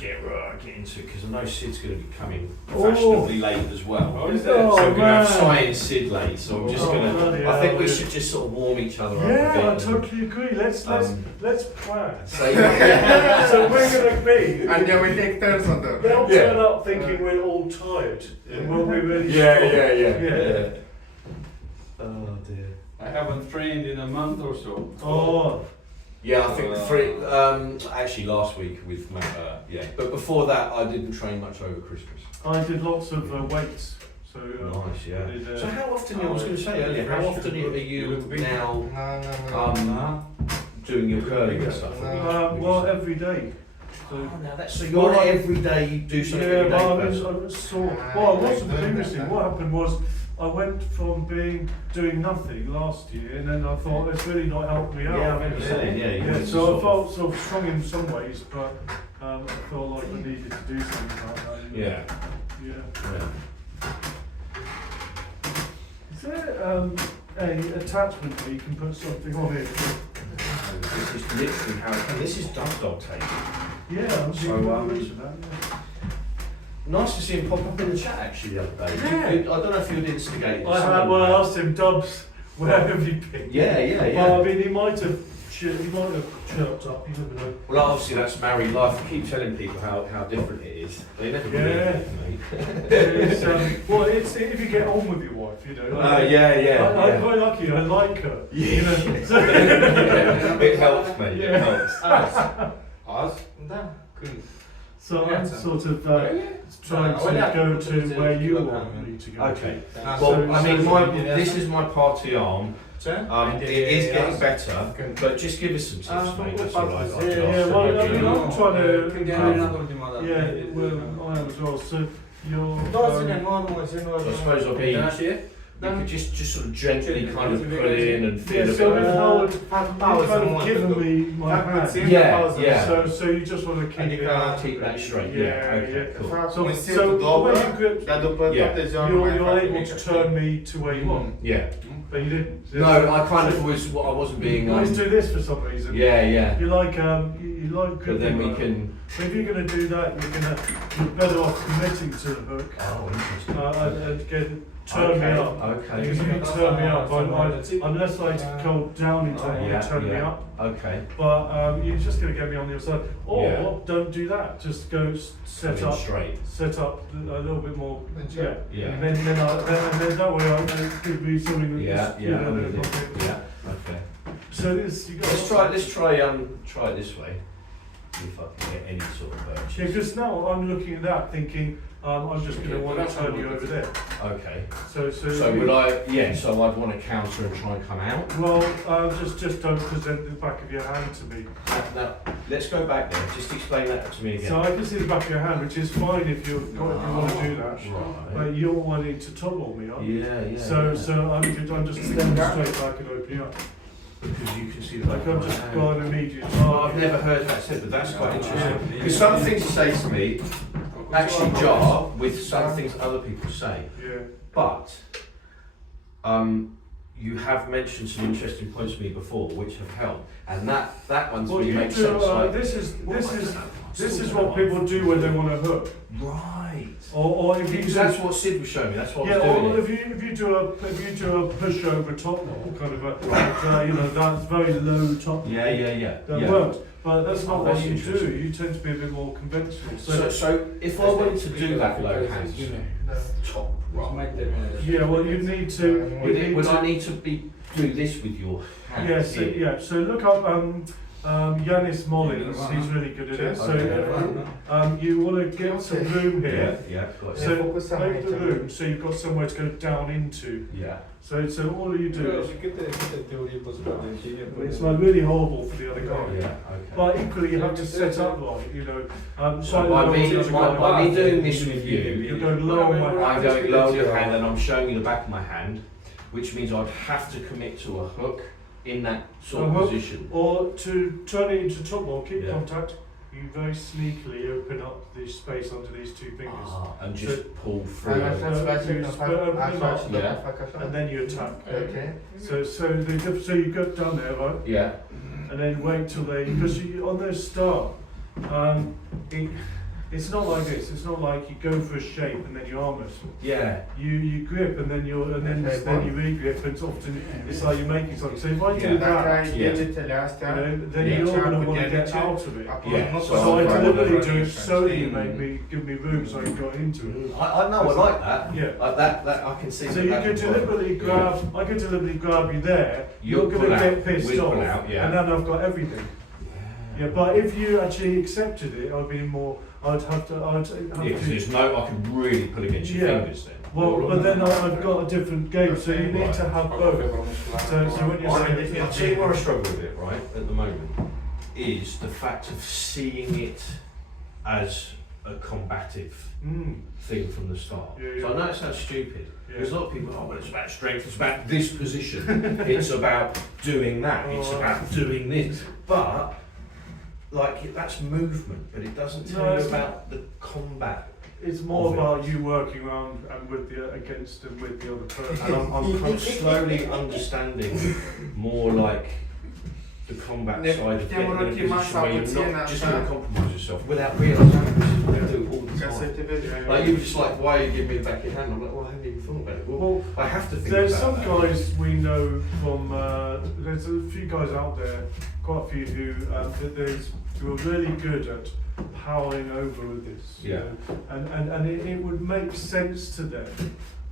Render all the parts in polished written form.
get into it because I know Sid's going to be coming fashionably late as well. Oh, is it? So we're going to have man. Si and Sid late. So I'm just going to. I think we should just sort of warm each other up. Yeah, a I bit totally agree. Let's plan. Say, So we're gonna be. And then we take turns on them. They'll turn up thinking we're all tired, and we'll be really strong. yeah. Oh dear. I haven't trained in a month or so. Oh. Yeah, I think actually last week with Matt, but before that I didn't train much over Christmas. I did lots of weights. So Nice, yeah. did, So how often, I was going to say earlier, how often are you now doing your curling and stuff? well, every day. So, So you're every day you do something every day? I wasn't previously. What happened was I went from doing nothing last year, and then I thought it's really not helped me out. Yeah, I remember saying, Yeah, so I felt sort of strong in some ways, but I felt like I needed to do something like that. Yeah. Is there a attachment where you can put something on it? This is literally how it comes. This is dog tape. Yeah, I'm So, that. Nice to see him pop up in the chat actually the other day. Yeah. I don't know if you'd instigated. I asked him, Dubs, where have you been? Yeah. Well, I mean, he might have chirped up, you never know. Well, obviously that's married life. I keep telling people how different it is. They never believe it to me. It's if you get on with your wife, you know. I'm quite lucky. I like her. Yeah. You know. It helps, mate. Yeah. It helps. Us? No. So I'm sort of trying to go to where you want me to go. Okay. So- Well, I mean, so- this is my party arm. It is getting better, but just give us some tips, mate. That's all right. Well, I mean, I'm trying to. to. Yeah, well, I am as well. So you're. I suppose I'll be. You could just sort of gently kind of pull in and feel Yeah, a so bit. you've kind of given me my hand. Yeah. So you just want to keep it. Keep that straight. Yeah, Okay, cool. So the way you grip, you're able to turn me to where you want. Yeah. But you didn't. No, I kind of was. I wasn't being. You always do this for some reason. Yeah. You like you like But gripping. then we can. So if you're going to do that, you're better off committing to the hook Oh, interesting. and again turn me up. Okay. Because you turn me up, unless I go down into it, you turn me up. Okay. But you're just going to get me on the other side. Or Yeah. don't do that. Just go set up a little bit more. Yeah. And then that way it could be something that Okay. So this you got. Let's try it this way. See if I can get any sort of Yeah, purchase. because now I'm looking at that thinking I'm just going to want to turn you over there. Okay. So would I? Yeah. So I'd want to counter and try and come out. Well, just don't present the back of your hand to me. Now, let's go back there. Just explain that to me again. So I can see the back of your hand, which is fine if you want to do that. Right. But you're wanting to topple me, aren't you? Yeah. So I'm just standing straight back and opening up. Because you can see the back Like of I've my just hand. got an immediate Oh, target. I've never heard that said, but that's quite interesting. Because some things you say to me actually jar with some things other people say. Yeah. But you have mentioned some interesting points to me before, which have helped, and that one to me makes sense. Like, this is what people do when they want to hook. right. Or if you Because do, that's what Sid was showing me. That's what I was or doing. if you do a push over top roll, kind of that's very low top roll. Yeah. That works, but that's not Oh, what that's you do. interesting. You tend to be a bit more conventional. So if I wanted to do that low hands top roll, Yeah, well, you need to. would I need to do this with your hands? So look up Yanis Mullins. He's really good at it. So you want to get some room here. Yeah. Got it. So make the room so you've got somewhere to go down into. Yeah. So all you do is it's like really horrible for the other guy. Yeah. Okay. But equally, you have to set up right, So by me doing this with you, you're going low on my hand. I'm going low on your hand and I'm showing you the back of my hand, which means I'd have to commit to a hook in that sort of position. Or to turn it into top roll, keep Yeah. contact, you very sneakily open up the space under these two fingers. And just pull through. And then you attack. Okay. So you go down there, right? Yeah. And then wait till they, because on their start, it's not like this. It's not like you go for a shape and then you arm wrestle. Yeah. You grip and then you re-grip, and often it's like you're making something. So if I do that, then you're going to want to get out of it. Yeah. So I deliberately do it so that you give me room so I can go into it. I know, I like that. Yeah. Like that I can see. So you could deliberately grab, I could deliberately grab you there, you're going to get pissed off, and then I've got everything. Yeah, but if you actually accepted it, I'd have to. Because there's no, I can really pull against your fingers then. Well, but then I've got a different game, so you need to have both. So when you're saying, I'll tell you where I struggle with it, right, at the moment, is the fact of seeing it as a combative thing from the start. Yeah. So I know it sounds stupid. Yeah. There's a lot of people, well, it's about strength, it's about this position, it's about doing that, it's about doing this. But, like, that's movement, but it doesn't tell you about the combat. It's more about you working around and with the against and with the other person. And I'm kind of slowly understanding more like the combat side of getting in a position where you're not just going to compromise yourself without realising this is what I do all the time. Like you were just like, why are you giving me the back of your hand? I'm like, well, I haven't even thought about it. Well, I have to think there's about some guys we know from, there's a few guys out there, quite a few who are really good at powering over with this. Yeah. And it would make sense to them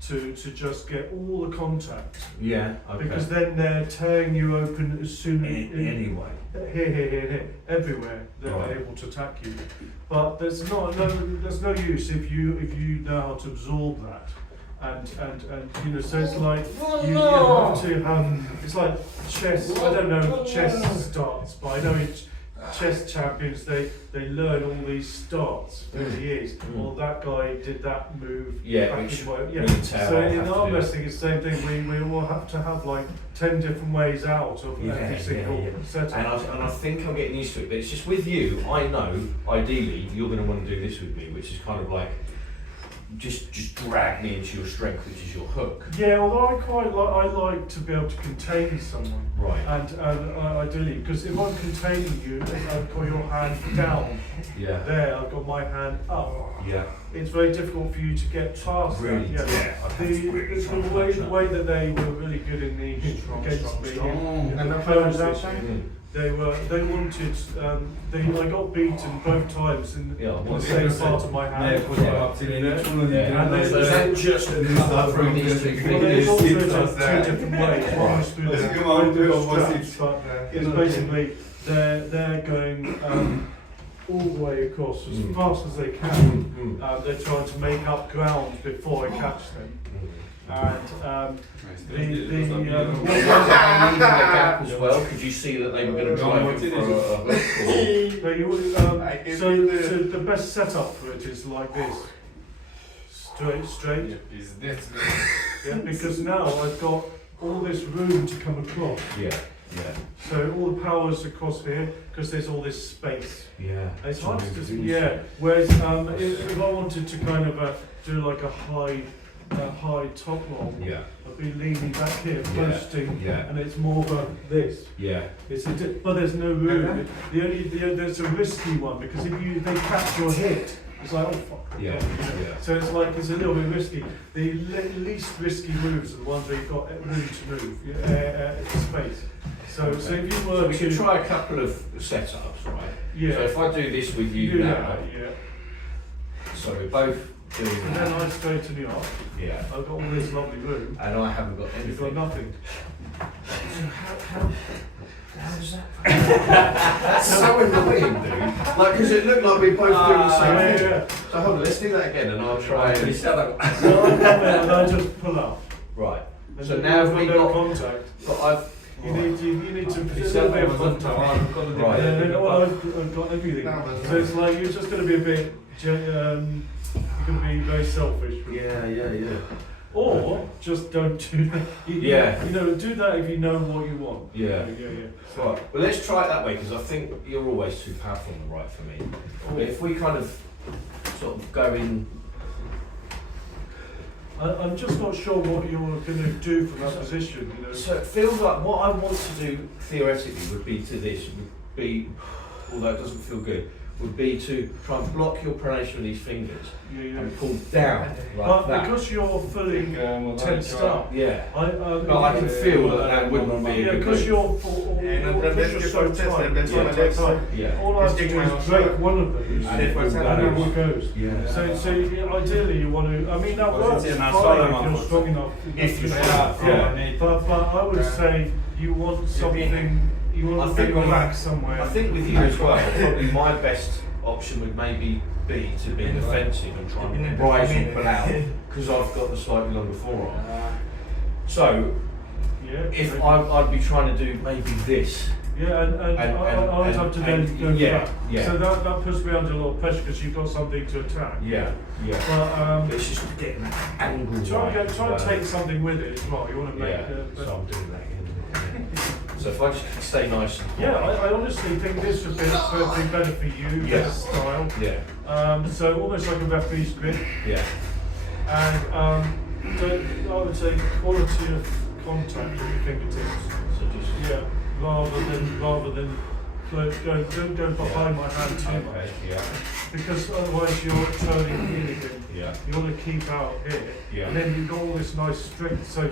to just get all the contact. Yeah, okay. Because then they're tearing you open as soon as anyway. Here, everywhere they're able to attack you. But there's no use if you know how to absorb that. And you know, so it's like you have to have, it's like chess. I don't know chess starts, but I know chess champions they learn all these starts over the years. Well, that guy did that move. So in arm wrestling, it's the same thing. We all have to have like 10 different ways out of every single setup. And I think I'm getting used to it. But it's just with you. I know ideally you're going to want to do this with me, which is kind of like. Just drag me into your strength, which is your hook. Yeah, although I like to be able to contain someone. Right. And ideally, because if I'm containing you, I've got your hand down. Yeah. There, I've got my hand up. Yeah. It's very difficult for you to get past really, that. Yeah. The way that they were really good in the against me. And they wanted. I got beaten both times in the same part of my hand. And they just through these two fingers. Well, there's also two different ways. One is through the straps, but it's basically they're going all the way across as fast as they can. They're trying to make up ground before I catch them. And gap as well. Could you see that they were going to drive it for a hook? So the best setup for it is like this. Straight. Yeah, because now I've got all this room to come across. Yeah. So all the power's across here because there's all this space. Yeah. It's hard to just Whereas if I wanted to kind of do like a high top roll, I'd be leaning back here, posting, and it's more of this. Yeah. But there's no room. There's a risky one because if they catch your hit, it's like, oh fuck. Yeah. So it's like it's a little bit risky. The least risky moves are the ones where you've got room to move, space. So if you were we could try a couple of setups, right? Yeah. So if I do this with you now, so we're both doing and then I straighten you up. Yeah. I've got all this lovely room. And I haven't got anything. You've got nothing. How does that? That's so annoying, dude. Like, because it looked like we both doing the same thing. Yeah. So hold on, let's do that again, and I'll try. So I come in and I just pull up. Right. And so now if we got contact. But you need to put a little bit of contact. Right. And then I've got everything. So it's like you're just going to be a bit. You're going to be very selfish. Yeah. Or just don't do that. You know, do that if you know what you want. Yeah. So, right. Well, let's try it that way because I think you're always too powerful on the right for me. But if we kind of sort of go in. I'm just not sure what you're going to do from that position. You know. So it feels like what I want to do theoretically would be, although it doesn't feel good, would be to try and block your pronation with these fingers Yeah. and pull down like But that. because you're fully tensed up, Yeah. but I can feel that wouldn't be. Yeah, because you're so tight, Yeah. all I have to do is break one of those And it and then it goes. Yeah. So ideally you want to, I mean that works it's fine in a if you're strong enough. If you Yeah, but I would say you want something, you want to be relaxed somewhere. I think with you as well, probably my best option would maybe be to be defensive and try and rise and pull out because I've got the slightly longer forearm. So if I'd be trying to do maybe this. Yeah, and I would have to then go back. Yeah. So that puts me under a lot of pressure because you've got something to attack. Yeah. But it's just getting that angle. Try and take something with it as well. You want to make. So I'm doing that again. So if I just stay nice and I honestly think this would be better for you, better style. Yeah. So almost like a referee's grip. Yeah. And I would say quality of contact with your fingertips. So just rather than don't go behind my hand too much. Yeah. Because otherwise you're turning in again. Yeah. You want to keep out here. Yeah. And then you've got all this nice strength. So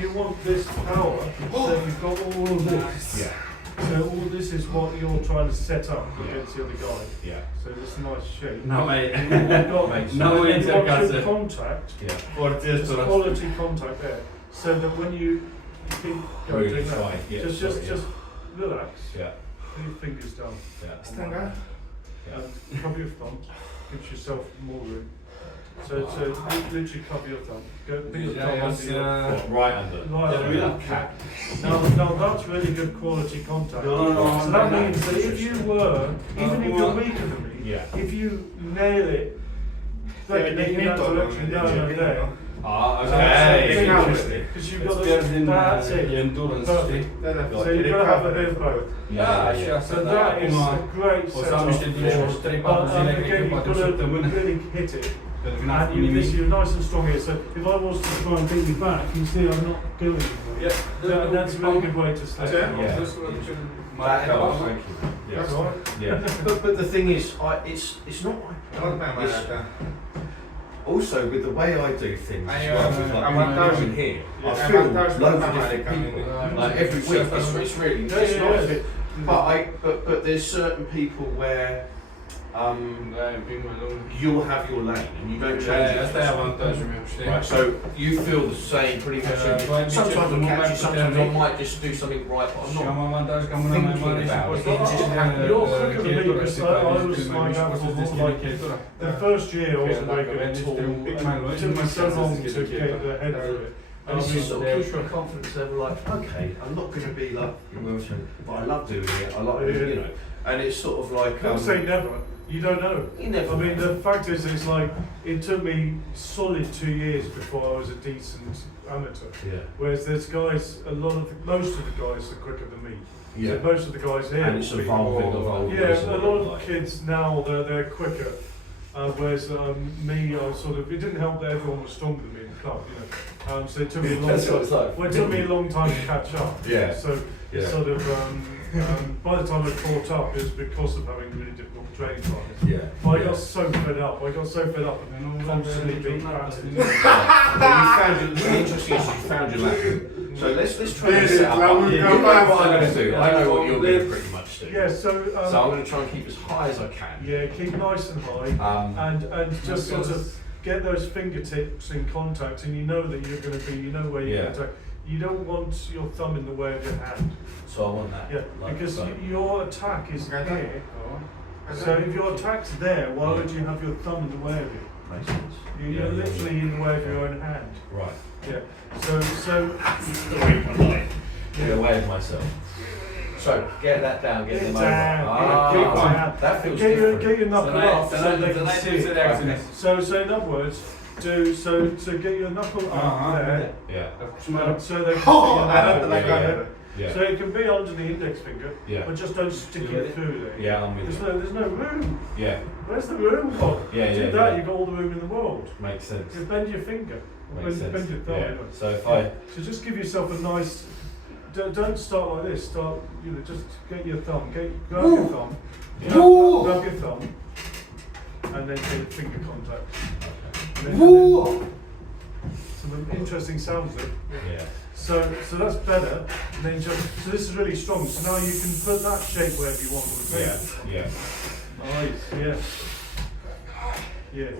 you want this power. So you've got all of this. Yeah. So all this is what you're trying to set up against the other guy. Yeah. So this nice shape. No, mate. No good contact. Yeah. There's quality contact there. So that when you keep going doing that, just relax. Yeah. Put your fingers down. Yeah. And cover your thumb. Gives yourself more room. So literally cover your thumb. Put your thumb under your right under. Now that's really good quality contact. So that means that if you were, even if you're weaker than me, if you nail it, in that direction, there. Okay. Because you've got that's it. Endurance. Perfect. So you've got to have a bit of both. So that is a great setup. Again, you've got to really hit it. And you're nice and strong here. So if I was to try and beat you back, you see I'm not going anywhere. That's a really good way to stay. That helps, thank you. Yeah. But the thing is, it's not. Also, with the way I do things, like in here, I feel loads of different people. Like every week, it's really nice. But there's certain people where you'll have your lane and you don't change it. Right, so you feel the same pretty much. Sometimes I'll catch you, sometimes I might just do something right, but I'm not thinking about it. You're quicker than me because I was like that for more like the first year I wasn't very good at all. It took me so long to get the head through it. And it's just sort of keeps your confidence level like, okay, I'm not going to be like in wheelchair, but I love doing it, I like doing it, you know. And it's sort of like... Don't say never. You don't know. You never I mean, the fact is, it's like, it took me solid 2 years before I was a decent amateur. Yeah. Whereas there's guys, most of the guys are quicker than me. Yeah. So most of the guys here. And it's evolving. Yeah, a lot of kids now, they're quicker. Whereas me, I was sort of, it didn't help that everyone was stronger than me in the club, you know. So it took me a long time. Well, it took me a long time to catch up. Yeah. So it's sort of, by the time I caught up, it was because of having really difficult training partners. Yeah. But I got so fed up. And constantly being battered. The interesting is you found your lane. So let's try and set up. You know what I'm going to do. I know what you're going to pretty much do. Yeah, so I'm going to try and keep as high as I can. Yeah, keep nice and high, and just sort of get those fingertips in contact, and you know that you're going to be, you know where you're contact. You don't want your thumb in the way of your hand. So I want that. Yeah, because your attack is here. So if your attack's there, why would you have your thumb in the way of it? Makes sense. You're literally in the way of your own hand. Right. Yeah. So. In the way of myself. So get that down, get them over. That feels different. Get your knuckle up so they can see it. So in other words, so get your knuckle up there. Yeah. So they can see your knuckle. Yeah. So it can be under the index finger, but just don't stick it through there. Yeah, I'm with you. There's no room. Yeah. Where's the room gone? Do that, you've got all the room in the world. Makes sense. Just bend your finger. Makes sense. Bend your thumb. Yeah. So if So just give yourself a nice don't start like this. Start, just get your thumb. Grab your thumb. Grab your thumb, and then get finger contact. And then some interesting sounds there. Yeah. So that's better. And then so this is really strong. So now you can put that shape wherever you want with the finger. Yeah. Nice. Yeah. Yeah.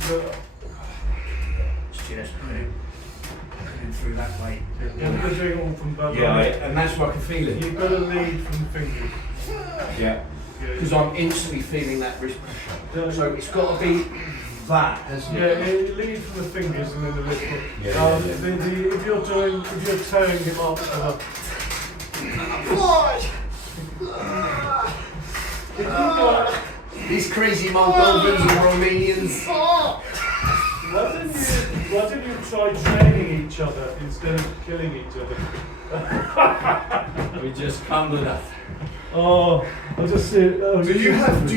So. Just put it through that way. Yeah, we're doing it all from both. Yeah, and that's what I can feel it. You've got to lead from fingers. Yeah. Because I'm instantly feeling that wrist pressure. Yeah. So it's got to be that, hasn't Yeah, it? lead from the fingers and then the wrist. Yeah. If you're towing him up. These crazy Moldovans and Romanians. Why don't you try training each other instead of killing each other? We just come to that. Oh, I just see it. Do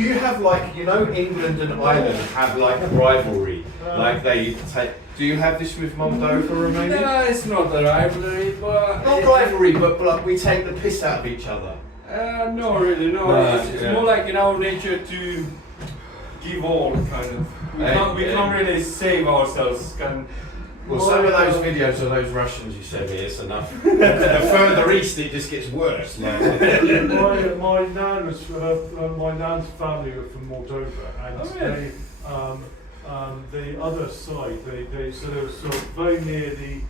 you have like, England and Ireland have like a rivalry? Like they take. Do you have this with Moldova, Romania? No, it's not a rivalry, but Not rivalry, but like we take the piss out of each other. no, really, no. No, It's yeah. more like in our nature to give all, kind of. We can't really save ourselves. Well, some of those videos of those Russians you sent me, it's enough. The further east, it just gets worse. Like. my nan was my nan's family were from Moldova, and the other side, they so they were sort of very near the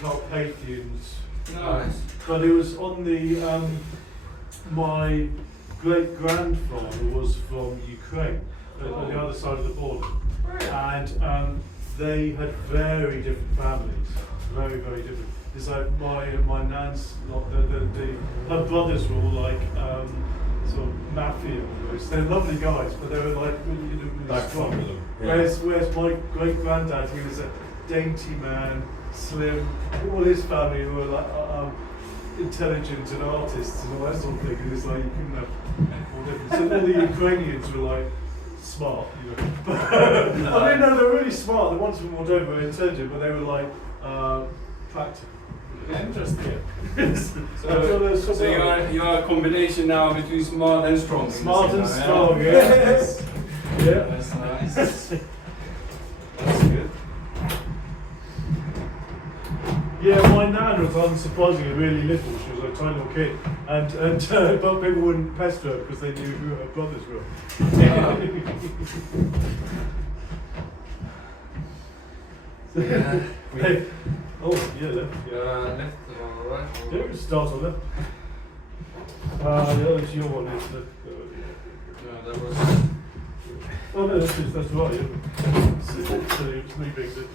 Carpathians. Nice. But it was on the my great grandfather was from Ukraine, on the other side of the border, and they had very different families, very different. It's like my nan's, her brothers were all like sort of mafia almost. They're lovely guys, but they were like really strong. Whereas my great granddad, he was a dainty man, slim. All his family were like intelligent and artists and all that sort of thing. And it's like you couldn't have all different. So all the Ukrainians were like smart, I mean, no, they were really smart. The ones from Moldova were intelligent, but they were like practical. Interesting. So you are a combination now between smart and strong. smart and Yeah. strong, yeah. Yeah. That's nice. That's good. Yeah, my nan was unsurprisingly really little. She was a tiny little kid, and but people wouldn't pester her because they knew who her brothers were. Yeah. Hey, oh, yeah, left. Left or right? Yeah, we can start on left. Yeah, that's your one. Isn't it? No, that was. Oh no, that's right. Yeah. So it's me being good.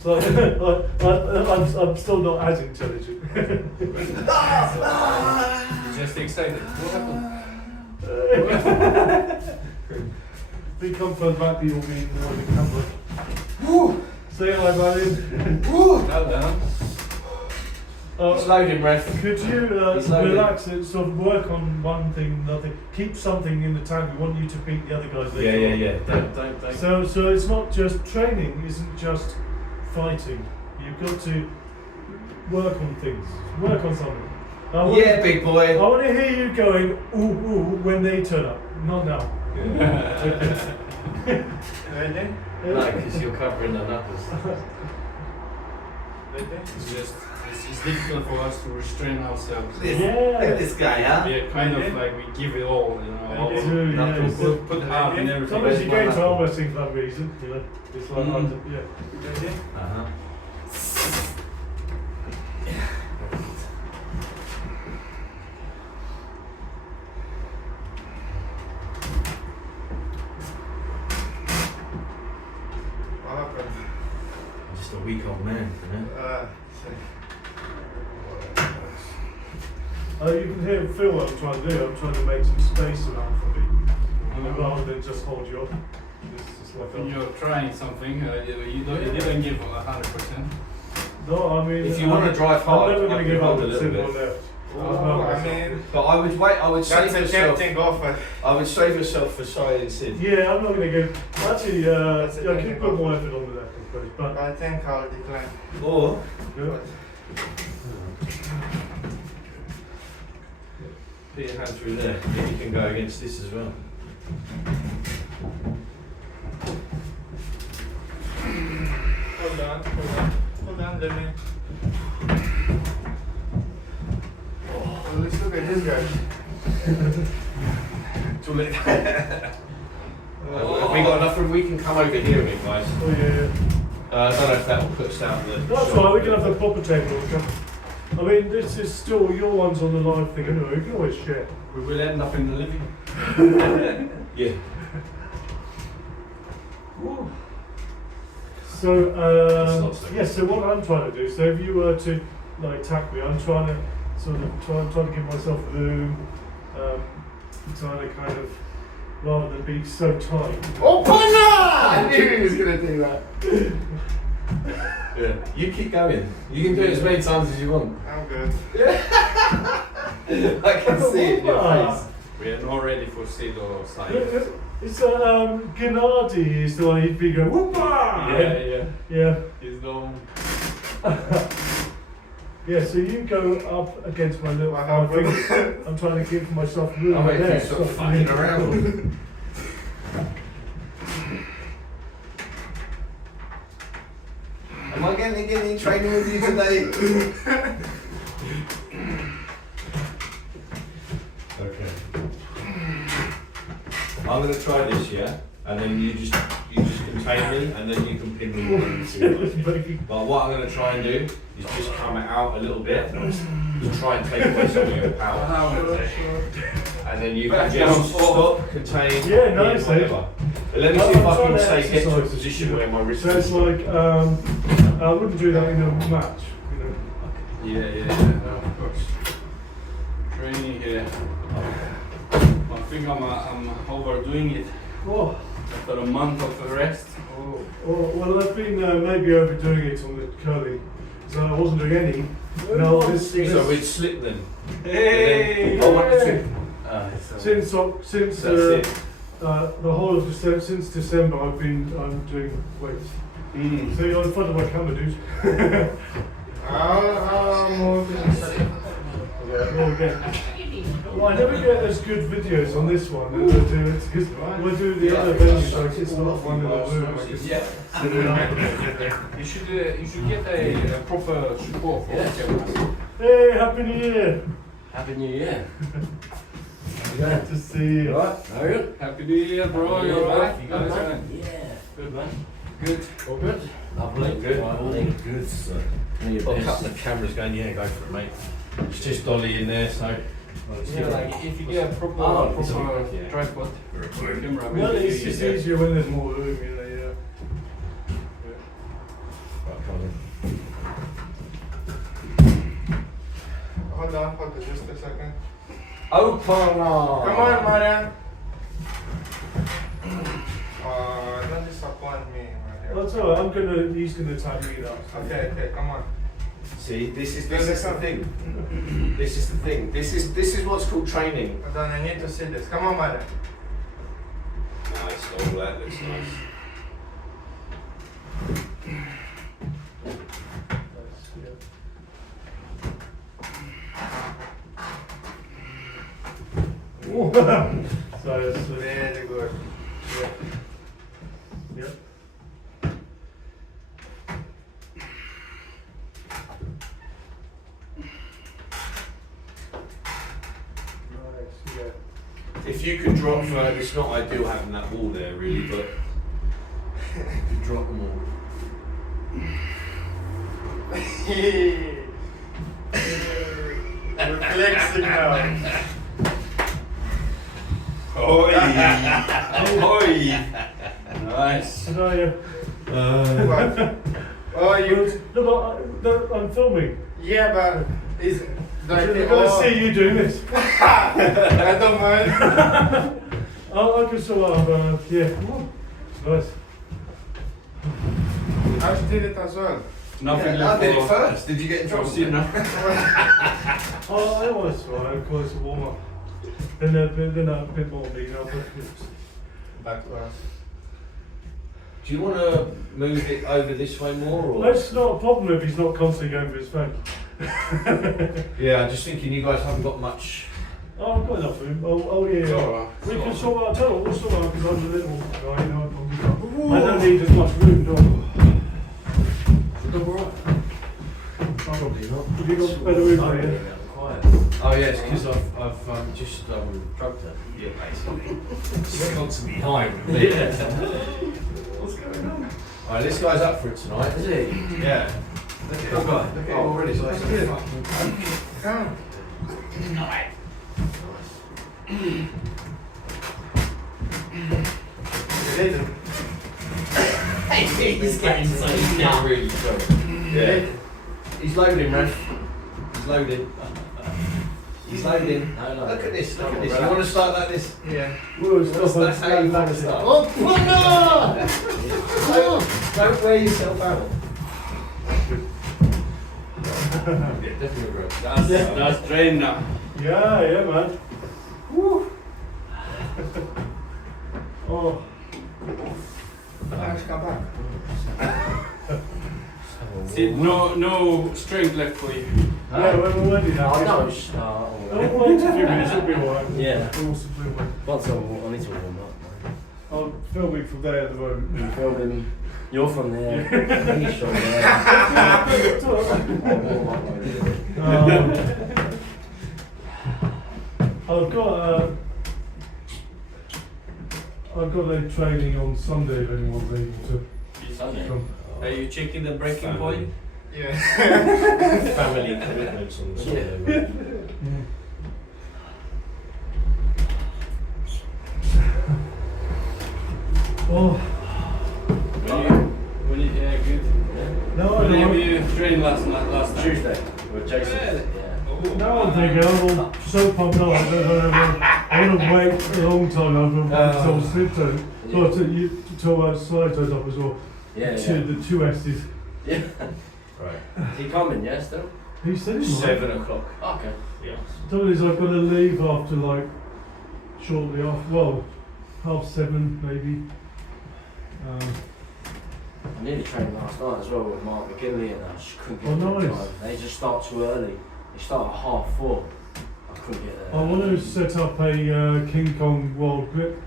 So I'm still not as intelligent. Just excited. What happened? Big confirmed back you'll be in the camera. Say hi, Marian. Well done. It's loading, ref. Could you It's loading. relax and sort of work on one thing, nothing. Keep something in the tank. We want you to beat the other guys later on. Yeah. Don't. So it's not just training, isn't just fighting. You've got to work on things. Work on something. Yeah, big I boy. want to hear you going ooh when they turn up. Not now. Ready? No, because you're covering the knuckles. It's difficult for us to restrain ourselves. Yeah. Look at this guy, huh? Yeah, kind of like we give it all, all You do, yeah. knuckles, put heart in everything. Sometimes you go into arm wrestling for that reason. It's like hard to, yeah. Ready? Uh-huh. What happened? Just a weak old man, You can feel what I'm trying to do. I'm trying to make some space around for me, rather than just hold you up. It's just like When you're trying something, you didn't give 100%. No, I mean, If you want to drive hard, I'm never going to give up a a little single bit. left. I mean, But I would wait. I would save that's a yourself. tempting offer. I would save yourself for silencing. Yeah, I'm not going to go. Actually, That's a I keep technical. putting more effort on the left, I suppose. But I think I'll decline. Or yeah. Put your hand through there, then you can go against this as well. Hold on, let me. Oh, let's look at this guy. Too late. Have we got enough room? We can come over here a bit, guys. Oh yeah. I don't know if that will put us down the. That's right, we can have the proper table. I mean, this is still your one's on the live thing anyway, we can always share. We will end up in the living. Yeah. So, That's not so yeah, so what I'm trying to do, so if you were to like attack me, I'm trying to sort of trying to give myself room, trying to kind of, rather than be so tight. Open up! I knew he was gonna do that. Yeah. You keep going. You can do it as many times as you want. I'm good. I can see it in your face. We are not ready for Sido side. It's Gennady is the one he'd be going, whoopah! Yeah. Yeah. He's the Yeah, so you go up against my little finger. I'm trying to give myself room I'm there. sort of fucking around. Am I getting any training with you today? Okay. I'm going to try this, yeah? And then you just contain me, and then you can pin me. But what I'm going to try and do is just come out a little bit, just try and take away some of your power. And then you can just stop, contain, Yeah, nice, whatever. But let me see if I can say get to a position where my wrist So it's like, I wouldn't do that in a match, you know. Yeah, no, of course. Training here. I think I'm overdoing it Oh, after a month of rest. well, I've been maybe overdoing it on the curling, so I wasn't doing any. No, So we'd slip them. Hey! I wanted to. Since That's it. the whole of December, since December, I'm doing weights. So you're in front of my camera, dude. Well, I never get as good videos on this one as I do it because when I do the other venues, like it's not one in the room. I can Yeah. You should get a proper support for the camera. Hey, Happy New Year! Happy New Year. Good to see you. Right, Marian? Happy New Year, bro. You're back. You good, man? Yeah. Good, man. Good. All good? Lovely. Good. Lovely. Good, sir. Got a couple of cameras going, yeah, go for it, mate. It's just Dolly in there, so. Yeah, like if you get a proper, yeah. tripod camera, Well, it's just easier when there's more room, you know, yeah. Right, come Hold on, just a second. Open Come on, Marian. Don't disappoint me, Marian. That's alright, he's gonna attack me now. So. Okay, come on. See, this is the thing. This is the thing. This is what's called training. Hold on, I need to see this. Come on, Marian. Nice, all that looks nice. So it's Very good. Yep. Nice, yeah. If you could drop, it's not ideal having that wall there, really, but if you drop them all. We're flexing now. Oi! Oi! Nice. And I, What? Oh, you. no, but I'm filming. Yeah, but is. They're gonna see you doing this. I don't mind. I can sort of, yeah. Nice. I did it as well. Nothing I left did it for first. Did you get in trouble? Oh, I was fine, of course, warm up. Then a bit more lean up. Back to us. Do you want to move it over this way more, or? That's not a problem if he's not constantly going for his phone. Yeah, I'm just thinking you guys haven't got much. Oh, I've got enough room. Oh yeah. It's alright. We can sort out. Tell you what, we'll sort out because I'm a little guy. You know, I don't need as much room, do I? Alright. Probably not. Have you got better room for you? Quiet. Oh yes, because I've just Drugged her. yeah, basically just constantly high with me. What's going on? Alright, this guy's up for it tonight. Is he? Yeah. Look at him. Look at him already. It's like That's good. fucking Come. He's getting so not really drunk. yeah. He's loading, Ref. He's loading. He's loading. No, no. Look at this. Look at this. You want to start like this? Yeah. That's how you want to start. Oh, Don't wear yourself out. Yeah, definitely regret. That's trained now. Yeah, man. Woo. Oh. Let's come back. See, no strength left for you. Yeah, we're ready now. Oh, no. Well, in a few minutes it'll be alright. Yeah. We'll film it. Once I need to warm up. I'm filming from there at the moment. You filming? You're from there. He's from there. I've got a training on Sunday if anyone's able to Sunday. come. Are you checking the breaking point? Yeah. Family commitments on the Sunday. Oh, When you, yeah, good. no, I When have don't. you trained last time? Tuesday with Jason. Yeah. No, I'm thinking I'm all so pumped up. I want to wait a long time. I'm so slip tone. So you talk about slide toes up as well. Yeah. The two S's. Yeah. Right. Is he coming? Yeah, still. He said it. 7 o'clock. Okay. Yeah. The trouble is I've got to leave after like shortly after. Well, 7:30 maybe. I nearly trained last night as well with Mark McGinley and I just couldn't get Oh, there in nice. time. They just start too early. They start at 4:30. I couldn't get there. I want to set up a King Kong World Grip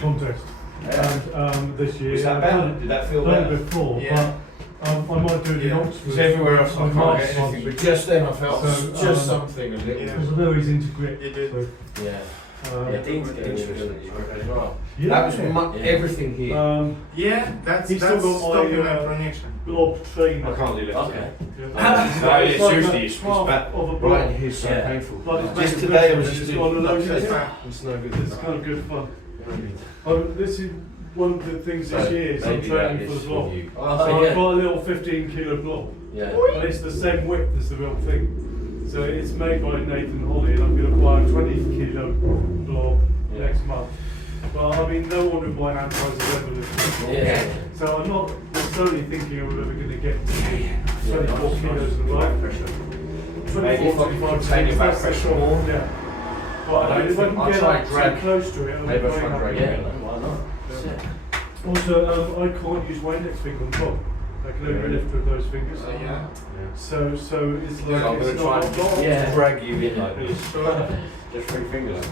contest and this year. Was that better? Did that feel Done it better? before, Yeah. but I might do it in Yeah. Oxford. Because everywhere else I with can't Mark's get anything, sponsor. but just then I felt So, just something a little Yeah. Because I know he's into grip. You did. So, Yeah. um, Yeah, Dean's getting into it as well. yeah. That was Yeah. everything here. Yeah, that's He's still got my, stopping my pronation. blob trainer. can't do that. Okay. Yeah. No, It's yeah, like seriously, a it's half bad. of a blob. Right in here is so Yeah. painful. Like it's Just making today I a was difference, just it's doing got a load of it's it. it's no good. It's kind of good fun. This is one of the things this year is I'm Maybe that training is for the blob. you. So Oh, I've yeah. got a little 15-kilo blob, Yeah. and it's the same width as the real thing. So it's made by Nathan Holly, and I'm going to buy a 20-kilo blob Yeah. next month. But I mean, no one would buy an anti-revolution. Yeah. So I'm not necessarily thinking I'm ever going to get 24 Yeah, kilos of blob. Maybe if I 25 could take it back that's pressure sure. more. Yeah. But I I mean, if I don't can think- get I'll try up and too drag- close to it, I'll maybe be I'll try and very drag happy. Yeah, why not? Sick. Also, I can't use my index finger on top. I can only lift with those fingers. Yeah. So it's So like I'm it's going to try not and a lot. Yeah. drag you in like this. Just 3 fingers. I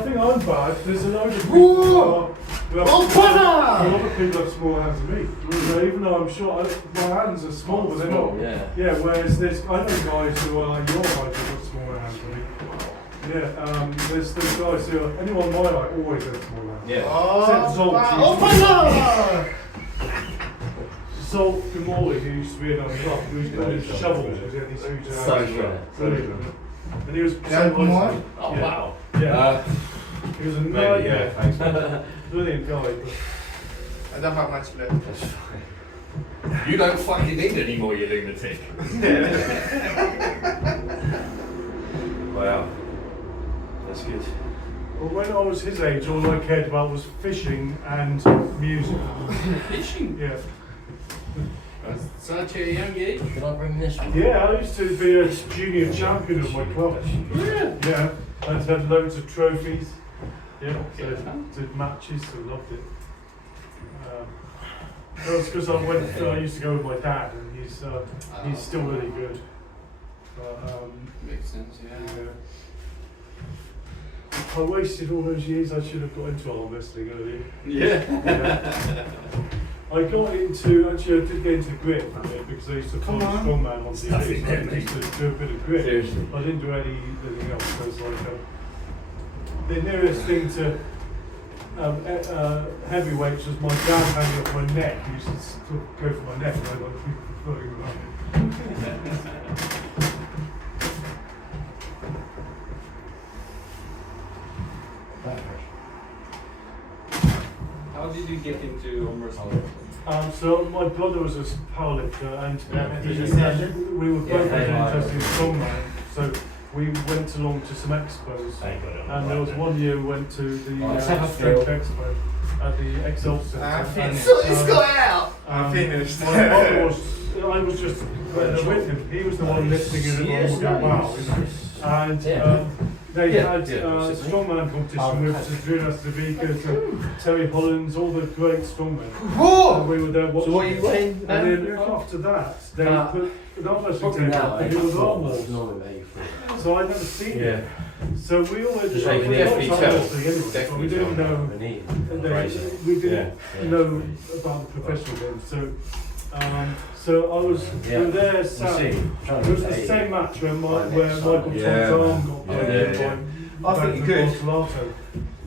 think I'm bad. There's a load of people who have, a lot of people have small hands than me. So even though I'm short, my hands are small, but they're not. Yeah. Yeah, whereas I know guys who are like your height who've got smaller hands than me. Yeah, there's guys who are, anyone my height always has small hands. Yeah. Except Zolt Gamori, who used to be another club, who used to call him Shovel, because he had these huge hands. So strong. Brilliant. And he was Yeah, more? Oh, Yeah. wow. Yeah, he was a Maybe, nightmare. yeah, thanks. Brilliant guy. But I don't have much left. That's fine. You don't fucking need any more, you lunatic. Wow. That's good. Well, when I was his age, all I cared about was fishing and music. Fishing? Yeah. At such a young age? Can I bring this one? Yeah, I used to be a junior champion of my club. Yeah. I had loads of trophies. Yeah. So did matches, so loved it. That was because I used to go with my dad, and he's still really good. Makes sense, yeah. I wasted all those years. I should have got into arm wrestling earlier. Yeah. I got into, actually I did get into grip because I used to follow strongman on TV, so I used to do a bit of grip. Seriously. I didn't do anything else, so it's like the nearest thing to heavyweights was my dad hanging off my neck. He used to sort of go for my neck and I like floating around. How did you get into arm wrestling? So my brother was a powerlifter and we were both interested in strongman, so we went along to some expos, and there was one year we went to the Strength Expo at the Excel Centre. I finished. I finished. My brother I was just with him. He was the one lifting it and all going wow, you know. And they had strongman competition with Zadrina Savika, Terry Hollins, all the great strongmen. And we were there watching. So what are you weighing now? And then after that, they put an arm wrestling table and it was arm wars. So I'd never seen it. So we always Just like the FB anyway, so we didn't know. We didn't know about the professional game. So I was we were there sat. It was the same match where Michael Todd's arm got broken by I think you could. Gelato.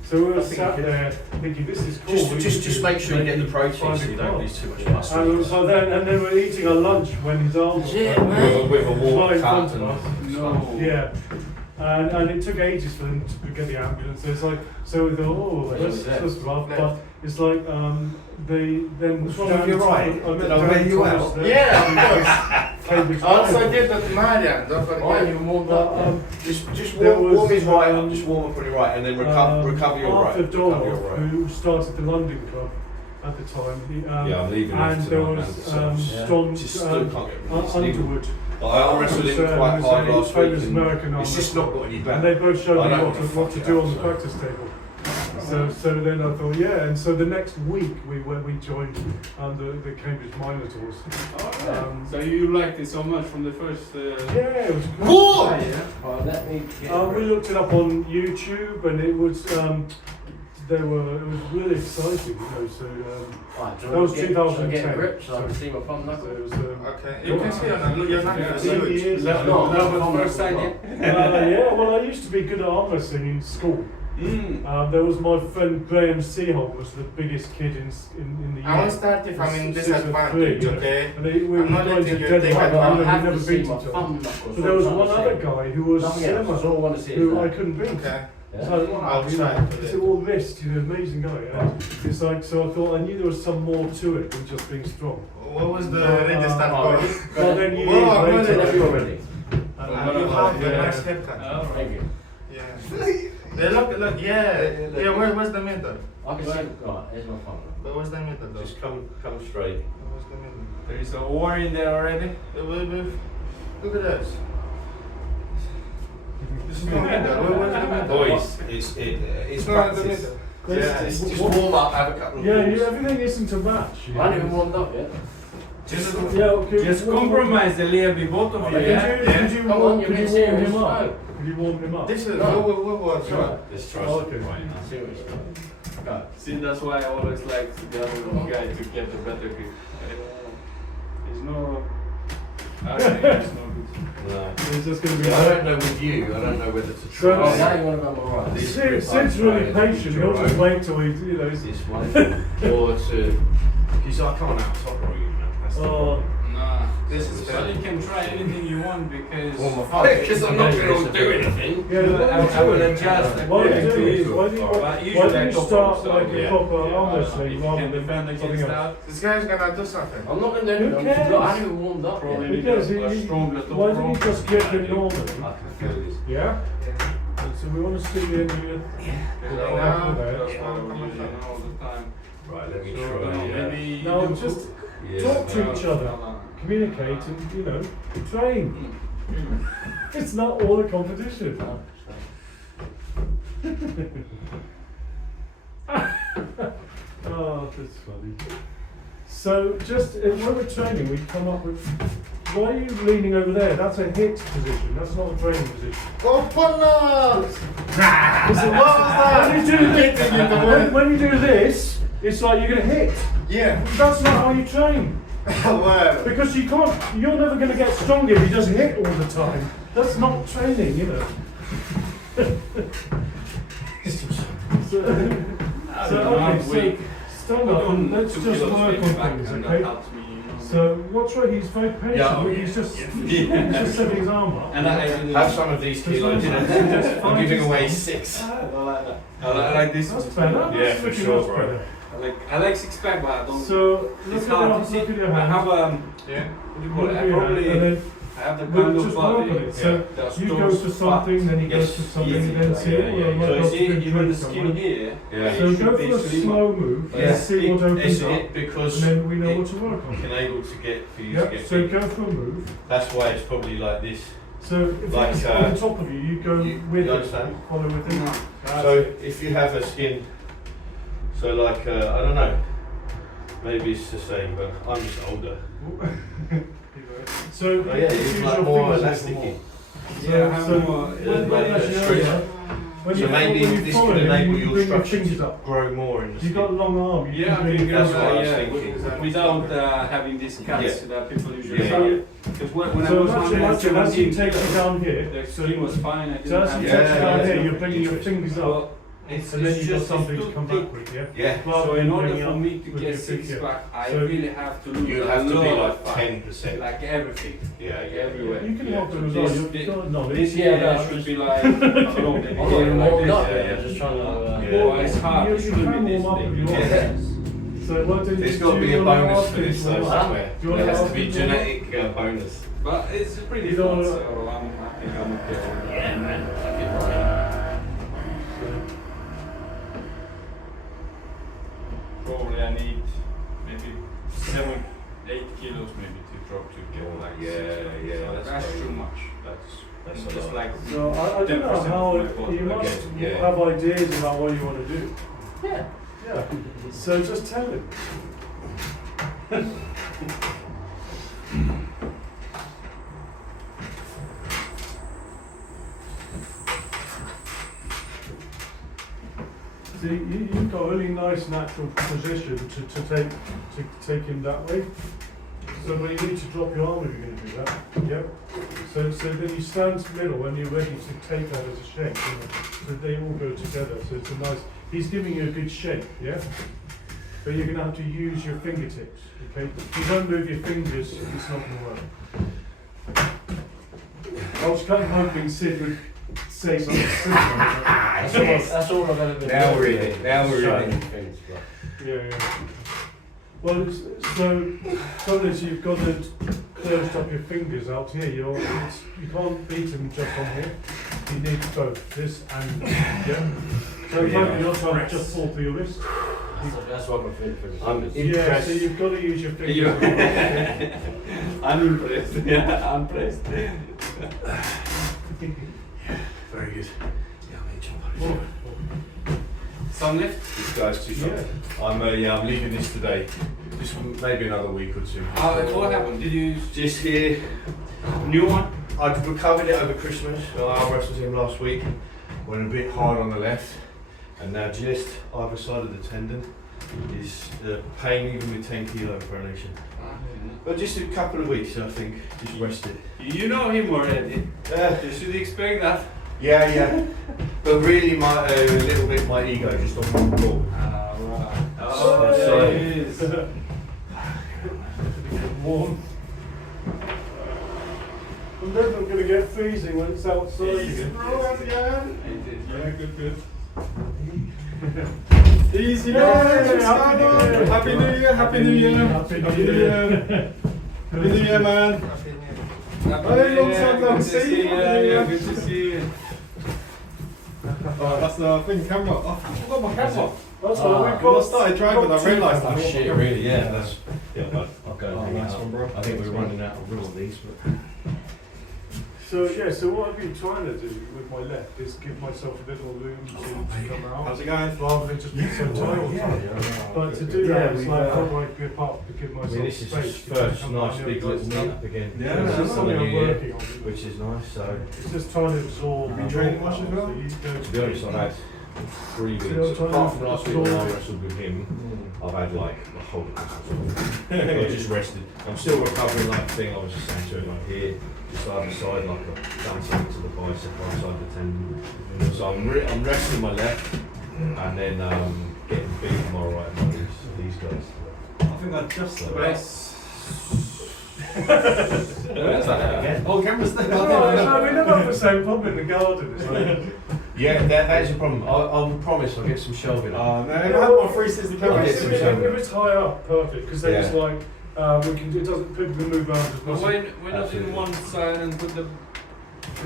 So we were sat there thinking, this is cool. Just make sure you get the protein so you don't lose too much muscle. And then we're eating our lunch when his arm was with a warm in cut front of us. No. Yeah. And it took ages for them to get the ambulance. So it's like, so we thought, oh, that's rough. But it's like, they then. What's wrong with your right? Did I wear you out? Yeah. Cambridge. I also did that to Marian, don't I forget. even warmed up. Just There warm was, his right up, just warm up on your right, and then recover your right. Arthur Recover your Dornoff, right. who started the London Club at the time. I'm leaving and after there tonight, was man, John Just still can't get rid of this. Underwood. I wrestled him quite hard last week, and American it's just not got any and back. they both showed I me don't what wanna to fuck do it on up, the so. practice table. So then I thought, yeah, and so the next week we joined the Cambridge Minotaurs. So you liked it so much from the first. Yeah, it was great. Cool! Right, let me get We looked it up on YouTube, and it was it was really exciting, you know. So Right, that was 2010. Get grip so I can see my thumb so knuckle. it was. Okay, you can see on your knuckle is 8 huge. years. That was first time yet? Yeah, well, I used to be good at arm wrestling in school. There was my friend Graham Seaholt was the biggest kid in the year. I will start if I'm in 6 and 3, disadvantage, you know. okay? And we were I'm not going letting to you dead take fight, advantage. we I have never to see beat my each other. thumb knuckles. But there was one other guy who was Nothing else, that's all I want to see is who I that. couldn't beat. Okay. Yeah. So I'll you try know, for it's that. all wrist, you know, amazing guy. And it's like, so I thought, I knew there was some more to it than just being strong. What was the registered goal? But then years Whoa, I'm later, Whenever you're ready. You have a nice haircut. Thank you. Yeah. Look, yeah. Where's the middle? I can see it. Right, here's my thumb. Where's the middle though? Just come straight. Where's the middle? There is a war in there already. Look at this. This is the middle. Where's the middle? Boys, it's It's not in the practice. middle. Just warm up, have a couple of yeah, balls. everything isn't a match. You I haven't know. even warmed up yet. Just Yeah, okay. Just compromise a little bit, both of you. Could Yeah? you Come on, warm you're him being serious. up? No. Could you warm him up? This is No. what? Right. Let's try Oh, something okay. right now. See what it's like. Go. See, that's why I always like the other guy to get the better grip. There's no. I think it's no good. No. It's just going to be. I don't know with you, I don't know whether to So- Oh, try now you want to go on my right. this. Sid's really patient. He'll just wait till he, you know. this way, or to. Because I can't out top roll you, man. That's the Oh. problem. Nah. This is Well, you can try anything you want because. Because I'm not going to do anything. Yeah, I will adjust. What do you do according is, to why you. do you, But why usually do I you go start for like some, a yeah. proper arm If wrestling you rather can than defend something against else? that, This guy's gonna do something. I'm not going to do Who anything. cares? Look, I haven't even warmed up. probably need Because a strong little why don't you pro. just get him normally? I can feel this. Yeah? So we want to see the end of your... That's what I'm using all the time. Right, let me So, try. maybe you No, do just Yeah. talk to each other, No. communicate and, you know, train. It's not all a competition. Oh, that's funny. So just when we're training, we come up with why are you leaning over there? That's a hit position. That's not a training position. Open Listen, when you do this, it's like you're going to hit. Yeah. That's not how you train. Well. Because you can't. You're never going to get stronger if you just hit all the time. That's not training, you know. So stand up and let's just work on things, okay? So what's right? He's very patient. Yeah, he's just setting his arm up. And I Have some of these kilos. I'm giving away 6. I like this. That's better. Yeah, That's for looking sure, much bro. better. I like six pack, but I don't. So It's look hard. at You see, your I hand. have Yeah. what do you call Look it? at I your probably hand, and then have the we'll kind of just work on body. it. So That's you those go for something, then he goes Yes. for something, Easy. and then see Yeah, yeah, yeah. So you see, even the skin here. Yeah. So it go should be for a slim. slow move, Yeah. and see what opens It's up, it because and then we know it what to work on. can able to get for you to Yep, get so big. go for a move. That's why it's probably like this. So if Like, it's on top of you, you go with you it, understand? follow with it. No. That's So it. if you have a skin, so like I don't know, maybe it's the same, but I'm just older. So Oh yeah, use it's your like more fingers a little elasticy. more. Yeah, I have So more. when Stretch. you So maybe when you this follow could him, enable you your bring your structure fingers to up. grow more in the You skin. got a long arm. You Yeah, I can bring think your that's fingers what I up. was thinking. Without having these cuts Yeah. that people usually Yeah. have. Because when I So was as he 117, takes you down here, the skin was fine. I so didn't as he have takes you down Yeah, here, yeah. you're bringing your fingers up, Well, it's, and then you've got just something it's to too come thick. back with, yeah? Yeah. Rather So than in order bringing for up me to with get your six finger. pack, I So really have to lose You a have to lot be of like fat. 10%. Like everything. Yeah, Like yeah. everywhere. You can Yeah. help him as This- well. You've got knowledge. This Yeah, here no, I'm should just- be like, I don't know, maybe I'm not even like warmed this. up yeah, yet, yeah. I'm just trying to. Yeah. Well, it's hard. You It should can be this warm up big. if you want. Yeah. So what did There's got to do be you a wanna bonus ask for him this for? though somewhere. Do you wanna There has ask to be him for- genetic bonus. But it's pretty You fun, don't- so I think I'm okay. Yeah, man. Probably I need maybe 7, 8 kilos maybe to drop to get like Yeah, so that's that's very- too much. That's a just lot. like So I don't know 10% how of my body. you must Yeah. have ideas about what you want to do. Yeah. Yeah. So just tell him. See, you've got a really nice natural position to take him that way. So but you need to drop your arm if you're going to do that. Yep. So then you stand middle when you're ready to take that as a shape. You know? So they all go together. So it's a nice. He's giving you a good shape. Yeah. But you're going to have to use your fingertips. Okay. If you don't move your fingers, it's not going to work. I was kind of hoping Sid would say something similar. That's all I've ever been Now doing. we're in it. Now we're Sure. in it. Yeah. Well, so trouble is you've got to close up your fingers out here. You can't beat him just on here. You need both this and yeah. So maybe you're trying to just pull through your wrist. That's what I'm feeling for. I'm Yeah. impressed. So you've got to use your fingers. You- Okay. I'm impressed. Yeah, I'm impressed. Very good. Yeah, I'm Oh, Some lift? This guy's too short. I'm leaving this today. Just maybe another week or two. What happened? Did you Just here. new one? I recovered it over Christmas. I wrestled him last week. Went a bit hard on the left, and now just either side of the tendon is pain, even with 10 kilo pronation. But just a couple of weeks, I think. Just rested. You know him already. You should expect that. Yeah. But really, my a little bit my ego just on one ball. Right. Oh, there sorry. it is. Warm. I'm never going to get freezing when it's outside. Yeah, good. Easy, Yeah, guys. Happy New Year. Happy New Year. Happy New Happy New Year. Year. Happy New Year, man. Hey, long time no good to see. you. Yeah, good to see you. Oh, that's the thing, camera. Oh, I forgot my camera. That's Ah. what we've When I got. started driving, I realised Oh that. shit, really? Yeah, that's I'll go. Oh, hang nice out. one, bro. I think we're running out of room on these, but So yeah, so what I've been trying to do with my left is give myself a bit more room to come out. How's it going? Rather than just be so tight. But to do that, it's like how do I give up to give myself this is space? his first nice big little meet up again. Yeah, This that's is something I'm working on. Which is nice. So It's just trying to absorb. Have you trained much as well? to be honest, I've had 3 weeks. See, I'm trying Apart to from last week when I absorb- wrestled with him, I've had like the whole Christmas. I just rested. I'm still recovering like the thing I was just saying to him, like here, just side by side, like I've done something to the bicep, right side of the tendon. So I'm resting my left, and then getting big tomorrow right on these guys. I think I just said Where's that again? Oh, camera's there. No, we never have the same problem in the garden. It's like, Yeah, that is a problem. I promise I'll get some shelving. Oh no, I have my 360 camera. Yes, if it's high up, perfect, because then it's like we can. It doesn't. People can move around as But much. why not in one side and put the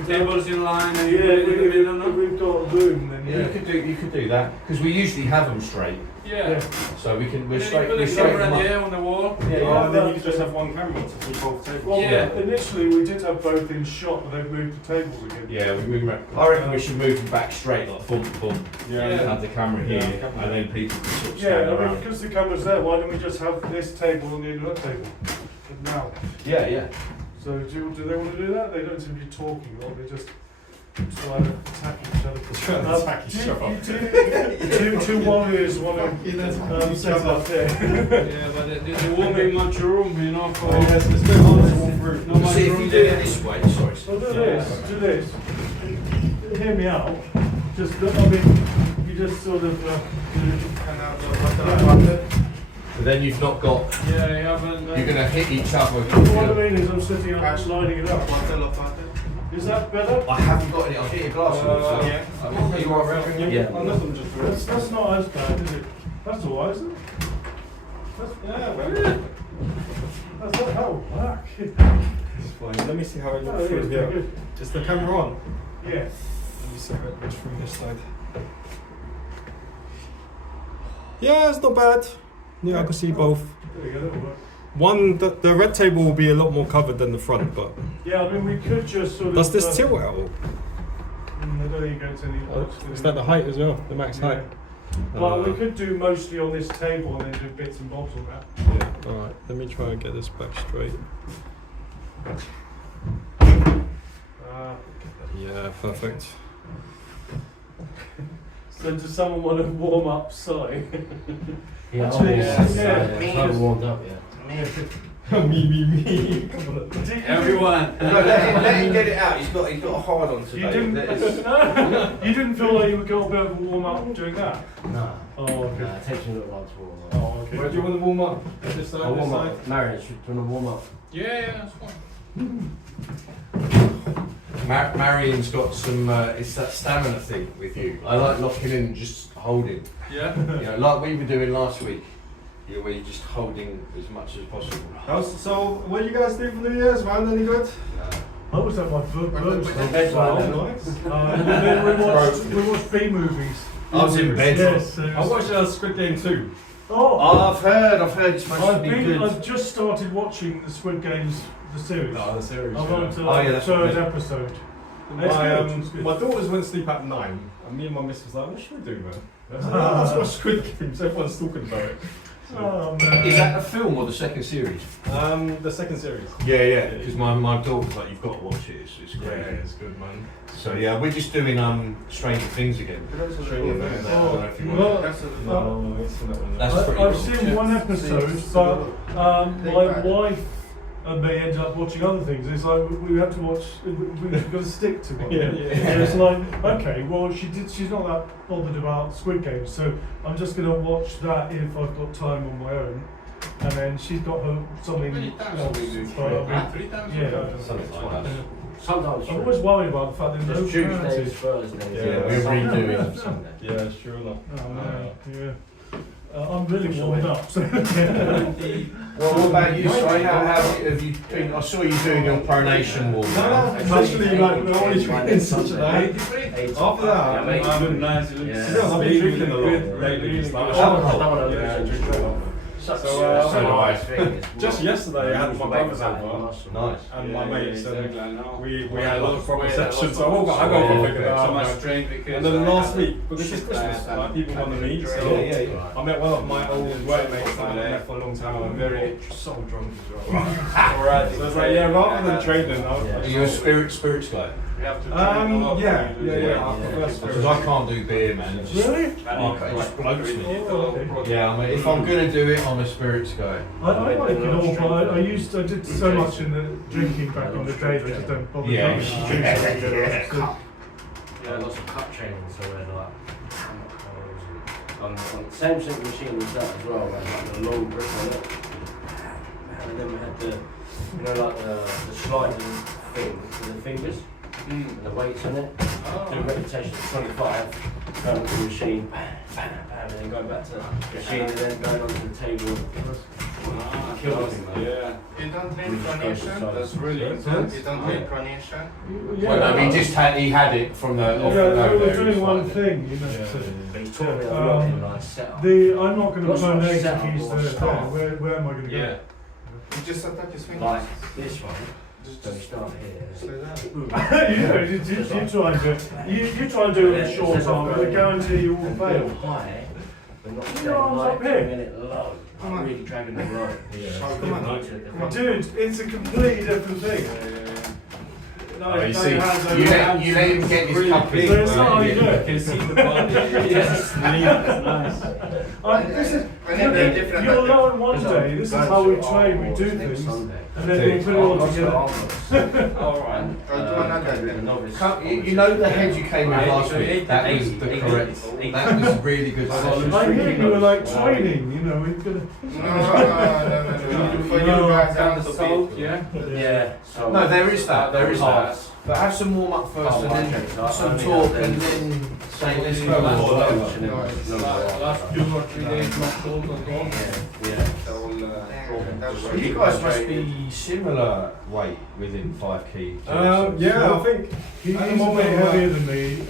tables in line and you Yeah, put it in the middle, no? we've got room. Then Yeah, you could do that because we usually have them straight, Yeah. so we're And then straight. you put We the straighten camera them up. there on the wall. Yeah, and then you could just have one camera to see both tables. Well, Yeah. initially we did have both in shot, but they've moved the tables again. Yeah, we move. I reckon we should move them back straight, like bump, bump. Yeah. And have the camera here, Yeah. and then people can sort of Yeah, stand I mean, around. because the camera's there, why don't we just have this table and the other table now? Yeah. So do they want to do that? They don't seem to be talking, or they just try to attack each other. Trying to attack each other. Two warriors want to set up there. Yeah, but there won't be much room, you know, for Yes, it's a bit hard to walk through. no much See, if room you do it there. this way, sorry. So do this. Hear me out. Just, I mean, you just sort of. But then you've not got. Yeah, you haven't. You're gonna hit each other. What I mean is, I'm sitting up and sliding it up. Is that better? I haven't got any. I'll hit your glass. Yeah. Are you alright? Yeah. Nothing just That's not as bad, is it? That's alright, isn't it? Yeah, well, That's not how whack. it's fine. Let me see how it No, looks it through is here. pretty good. Is the camera on? Yeah. Let me see how it looks from this side. Yeah, it's not bad. Yeah, I can see both. There we go, that'll work. One, the red table will be a lot more covered than the front, but Yeah, I mean, we could just sort of. does this tilt at all? I don't think it goes any. Is that the height as well? The max height? Well, we could do mostly on this table and then do bits and bobs on that. Yeah. Alright, let me try and get this back straight. Yeah, perfect. So does someone want to warm up side? Yeah, Actually, yeah. yeah. I haven't warmed up yet. me. Everyone. No, let him get it out. He's got a hard on today. You didn't. No, you didn't feel like you would get a bit of a warm up doing that. No. Oh, okay. It takes me a little while to warm up. Oh, okay. Where do you want to warm up? This side, I'll this warm side? up. Marian, do you want to warm up? Yeah, that's fine. Marian's got some. It's that stamina thing with you. I like locking in and just holding. Yeah. You know, like we were doing last week. You know, where you're just holding as much as possible. So, what do you guys do for New Year's, man? Any good? I was at my Bed's right Nice. We watched B movies. I was in bed. Yes. I watched Squid Game 2. Oh, I've heard it's supposed to be good. I've just started watching the Squid Games, the series. The series. I'm on to Oh, yeah, the that's third good. episode. My, It's good. my daughters went to sleep at 9, and me and my missus was like, what should we do, man? I was like, oh, let's watch Squid Games, everyone's talking about it. Oh, man. Is that the film or the second series? The second series. Yeah. Because my daughter's like, you've got to watch it. It's great. it's good, man. So yeah, we're just doing Stranger Things again. Stranger Things. I don't know if you Well, want. No, it's not one. That's pretty I've cool. seen one episode, but my wife and me ended up watching other things. It's like we had to watch. We've got to stick to one. Yeah. And it's like, okay, well, she's not that bothered about Squid Games, so I'm just gonna watch that if I've got time on my own. And then she's got her something Many times else. we do. but, 3 times. yeah. Something like that. Sometimes. I'm always worried about the fact that Just no Tuesdays, characters. Thursdays. Yeah, we're Sundays, redoing Sunday. Yeah, it's true enough. Oh man, yeah. I'm really warmed up. So Well, what about you, Si? How have you been? I saw you doing your pronation walk. No, it's literally like we're only drinking such a night. After that, Yeah, Nice. Yeah. I've been drinking a lot lately. It's like, I don't want to yeah, lose drink a lot. Such So, a nice thing. It's just not- yesterday I had you my lose brothers weight without over. any muscle. Nice. And my Yeah, mates, exactly, I know. we had a lot of proper Weight, sessions, so I lots of got to muscle. figure that So out. much man. strength because And then I last had week, because it's shit Christmas, diet like people want to meet, and so Yeah. I met one of my old workmates that I haven't met for a long time, and I'm very so drunk as well. sporadic. So it's like, yeah, rather than training, I Yeah. Are you a spirits guy? You have to train a lot. yeah, when you do yeah, that. I prefer Because spirits. I can't do beer, man. It's just- Really? Okay, it just bloats me. Oh, Yeah, I mean, if I'm gonna do it, I'm a spirits guy. I like it all, but I did so much in the drinking back in the day that I just don't bother Yeah. drinking. So- Yeah, lots of cut trainings, so we're like, on the same simple machine as that as well, we had like the long grip on it. And then we had the, you know, like the sliding thing with the fingers and the weights on it. Do a repetition of 25, going to the machine, bam, bam, bam, and then going back to the machine and then going onto the table. Yeah. You don't train pronation? That's really You intense. don't train pronation? Well, no, he had it from the off the Yeah, note we were there, doing it's one like- thing, you know. Yeah. to- But he's taught me a lot in like setup. I'm not going to What's my pronate setup if he's or there. start? Where am I going to Yeah. go? You just attack his fingers. Like this one. So we start here. Like that. You know, you try and do it. You try and do it in a short time, but I guarantee you will And fail. build high, but not Your staying arms high, up here. bringing it low. Come Like on. really dragging it low. Come on. Dude, it's a completely different thing. No, Oh, you no see, hands over you hands. let him get his cup in. But it's not how you do You it. can see the body. Yes, nice. This is, Whenever they're different, you'll like learn one day, this is how we train, we do things, and then we put it all together. Alright. I'll do another. You know the head you came with last So week? That was the 80, correct. 80. That was really good session. I hear you were like training, you know, we're gonna. No. For you No, guys, I And want the to salt, beat. yeah? Yeah, so. No, there is that. There is that. Parts. But have some warm up first, and then some talk, and then say let's go or whatever. Last 2 or 3 days, not cold at all. Yeah. That's You guys must be similar weight within 5 key. Yeah, I think He's At the a moment, bit I'm heavier than me.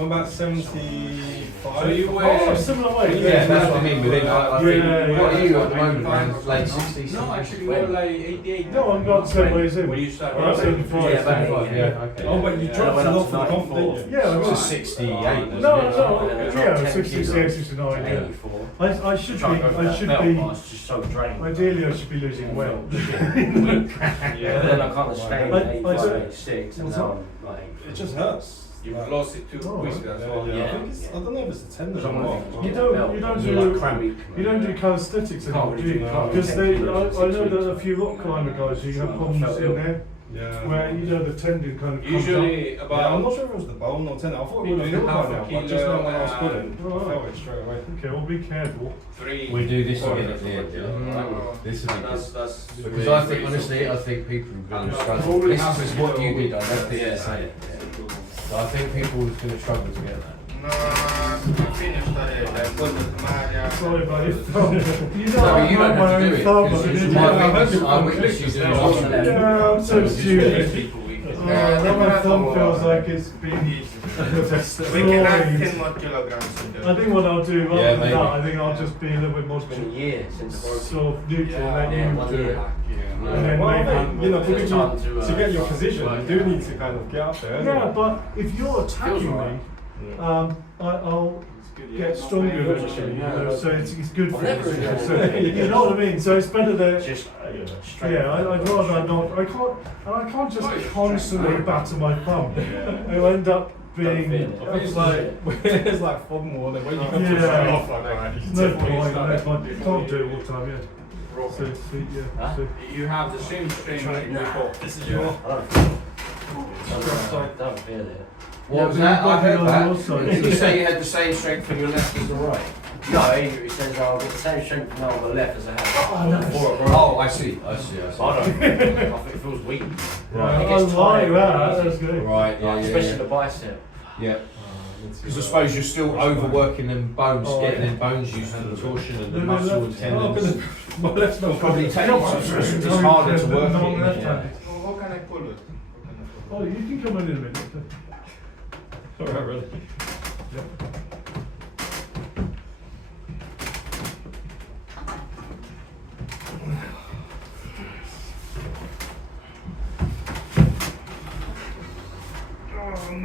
I'm about 75. So you Oh, weigh. similar weight. Yeah, that's what I mean. Within, I think, Yeah, what are yeah. you at the moment, man? Late 60s? No, actually, we're like 88. No, I'm not the same way as him. When you start I'm 75. Yeah, about 75, yeah, okay. Oh, but you Yeah, dropped I a went up lot to for the comp, 94. didn't you? Yeah, It's right. a 68. No, isn't it? no, yeah, 68, 69, yeah. 84. I should be, It's just so drained. ideally I should be losing weight. Yeah, then I can't stay I- at I 85, don't- 86, and What's now that? I'm like. It just hurts. You've lost it too Oh, quick, that's all. Yeah, Yeah. I think it's, I don't know if it's the tendon or what. You don't do calisthenics anymore, do you? Because I know that a few rock climber guys who have problems in there, Yeah. where you know the tendon kind of Usually Yeah, I'm about not sure if it was the bone or tendon. I thought it would have Between healed half by a now, but just kilo now when I was and- pulling, I felt it straight away. Okay, well be careful. 3. We do this Four. again at the end, yeah? This is That's because I think, honestly, I think people are going to struggle. This is what you did, I don't think it's the same. So I think people are going to struggle to get that. No, I finished already. I put with Marian. Sorry about your thumb. You know, No, I you don't have my have to own do it. thumb. Because I it's didn't my do it. weakness. I witness you doing it. Yeah, I'm so stupid. Yeah, Now my thumb no, feels like it's been We can add 10 destroyed. more kilograms in I there. think what I'll do, rather Yeah, than maybe. that, I think I'll just be a little bit more It's been a year since I broke. sort of neutral, let Yeah, you 1 do it. year. And then Well, I maybe- think, you know, It's time to get your position, work you do out. need to kind of get up there. Yeah, but if you're attacking alright. me, I'll get stronger eventually, you know, so it's good for I've never you. really- So, you know what I mean? So it's better that, Just straight. yeah, I'd rather not, I can't just constantly batter my thumb. I'll end up being, It's like, it's like fun more than when you come to Yeah. show off like that. no point, I can't do it all the time, yeah. So, yeah, Huh? so. You have the same strength like before. This is your. I don't feel it. What was Yeah, that? I heard on that. your side. Did you say you had the same strength from your left as the right? No, he says I've got the same strength now on the left as I had before. Oh, I see. I I don't. I think it feels weak. Right. It I gets like tired that, really that's easy. good. Right, yeah, Especially yeah. the bicep. Yeah. Because I suppose you're still overworking them bones, getting them bones used to the torsion and the muscle and tendons. My left's It'll not probably take it's harder to work No, it. left-handed. How can I pull it? Oh, you can come in a minute. Alright, really.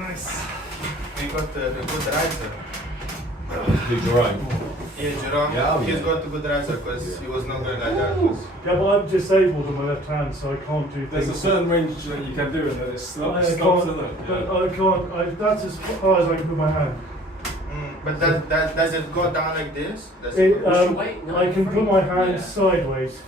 Nice. We got a good riser. Who's your own? Yeah, Jerome. Yeah, He's yeah. got a good riser because he was not going like that. Yeah, but I'm disabled on my left hand, so I can't do There's a things. certain range that you can do, and then it I stops, isn't can't, it? but Yeah. I can't, that's as far as I can put my hand. But does it go down like this? Does It, What's your weight? No, I can free. put my hand Yeah. sideways.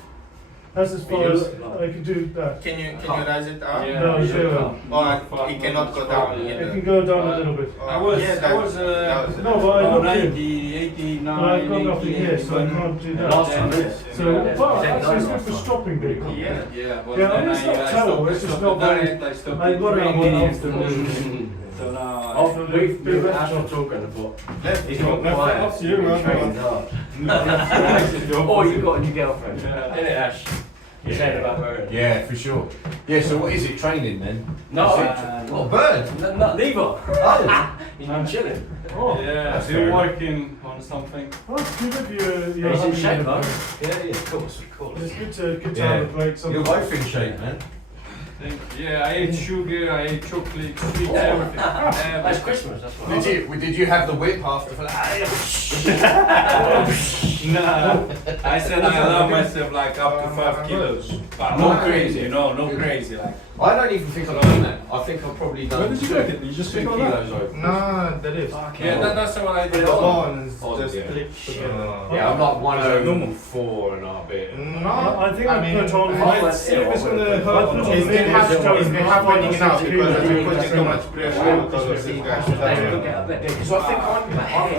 That's as far as I can do that. Can you raise it up? Yeah, No, you zero. can't. Or he cannot go down It either. can go down a little bit. Oh, I was, yeah, I was, that was it. No, but I oh, looked 90, in. 89, But I've got nothing 88, here, so I can't do that. Last time, yes. So, Yeah. but Is that actually it's nice good for last time? stopping people. Yeah. Yeah, but Yeah, then it's not I terrible, stopped, it's just stopped not the very- diet, I stopped I've got it on training one afternoon. So now Oh, we've actually talking about. Left. He's not Left quiet. up to you, man. Trained hard. I... Or you got a new girlfriend. Yeah. Innit, Ash? You're saying about Marian. Yeah, for sure. Yeah, so what is it, training then? No, What, bird? neither. Oh! He's been chilling. Oh, Yeah, That's still fair enough. working on something. that's good of you. He's in shape, though. Yeah, of course. It's good to Yeah. have a break You're sometimes. both in shape, man. Yeah, I ate sugar, I ate chocolate, sweet, everything. That's Christmas, that's what. Did you have the whip after for that? Nah, I said I allow myself like up to 5 kilos, but No. not crazy, no crazy like. I don't even think I've done that. I think I've probably done Where did you two- get it? You just 2 pick on that? kilos over. No, there is. Yeah, that's what I The did. bones Oh, just yeah. click together. Yeah, I'm like normal. 104 and a bit. No, I think I put on It's been happening now because we put too much pressure because of this guy. Because I think I'm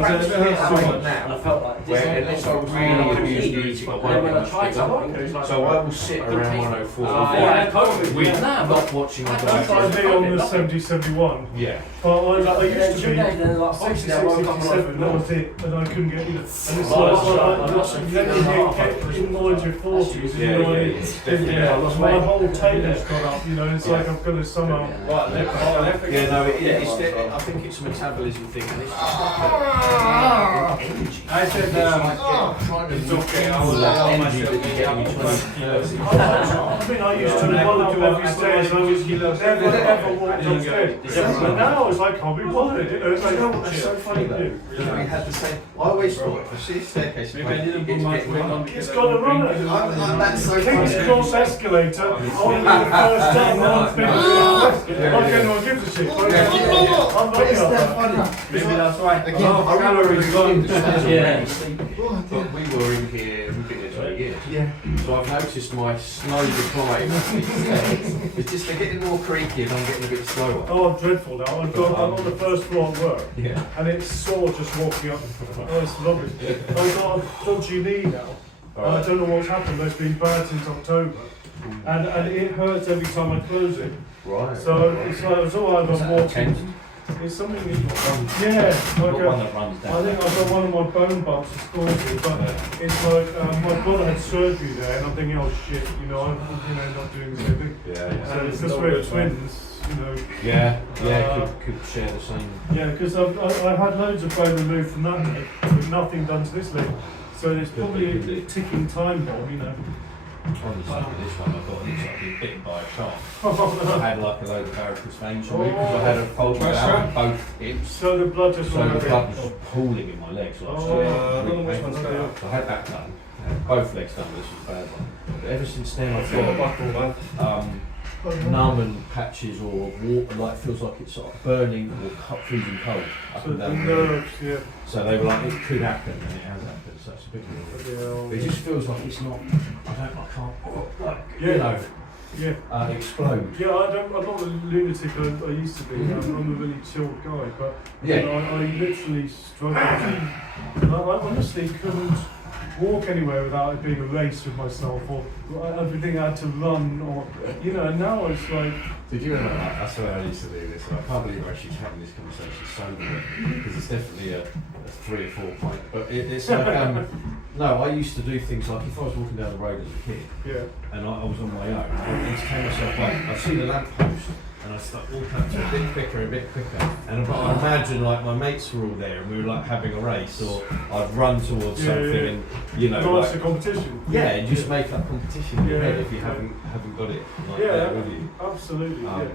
practically at a point now where unless I really abuse the eating, I won't get much bigger. So I will sit around 104 with not watching the I'd be on the 70-71. Yeah. But I used to be 66-67, that was it, and I couldn't get either. And it's then you get in towards your 40s, you know, and my whole table's got up, you know, it's like I've got to somehow... Yeah, no, I think it's a metabolism thing, and it's just like energy. I said, It's okay, I will allow energy that you get in 20 kilos. I mean, I used to run up every stairs, I was never ever walked upstairs. But now it's like, can't be bothered, you know, it's like, oh, That's so funny though. We had the same. I always thought if I see a staircase, maybe I didn't put much weight on. it's got to run it. That's so King's funny. Cross escalator, I want to be the first time I've been like anyone gives a shit. I'm not that. Maybe that's why. I remember we got into Yeah. but we were in here, we've been here 20 years. Yeah. So I've noticed my slow decline. It's just they're getting more creaky and I'm getting a bit slower. Oh, I'm dreadful now. I'm on the first floor at work, Yeah. and it's sore just walking up. Oh, it's lovely. I've got a dodgy knee now. I don't know what's happened, but it's been bad since October. And it hurts every time I close it. Right. So it's all I've been walking. It's something, yeah, like I think I've got one of my bone bumps that's caused it, but it's like my brother had surgery there, and I'm thinking, oh shit, you know, I'm not doing the same thing. Yeah. So it's because we're twins, you know. Yeah, could share the same. Yeah, because I had loads of bone removed from that leg, but nothing done to this leg. So there's probably a ticking time bomb, you know. On the side of this one, I thought it looks like being bitten by a shark. I had like a load of varicose veins on me because I had a fold out on both hips. So the blood just So ran the blood was pooling in my legs. Like, Oh, so I had that done. Both legs done. This was a bad one. But ever since then, I've got numb and patches or water, like feels like it's sort of burning or freezing cold up So and the down. nerves, yeah. So they were like, it could happen, and it has happened. So it's a bit weird. It just feels like it's not. I can't. Like, you know. Yeah. Explode. Yeah, I'm not a lunatic I used to be. I'm a really chilled guy, but Yeah. you know, I literally struggled. And I honestly couldn't walk anywhere without it being a race with myself, or everything I had to run, or you know. And now it's like. Did you remember that? That's the way I used to do this. And I can't believe we're actually having this conversation sober, because it's definitely a 3 or 4 point. But it's like, no, I used to do things like if I was walking down the road as a kid, Yeah. and I was on my own, I'd entertain myself like, I'd see the lamppost, and I'd start walking up to it a bit quicker, and I'd imagine like my mates were all there, and we were like having a race, or I'd run towards something, and you know, No, it's like, a competition. yeah, and just make that competition in your Yeah. head if you haven't got it like Yeah, there with you. absolutely. Yeah.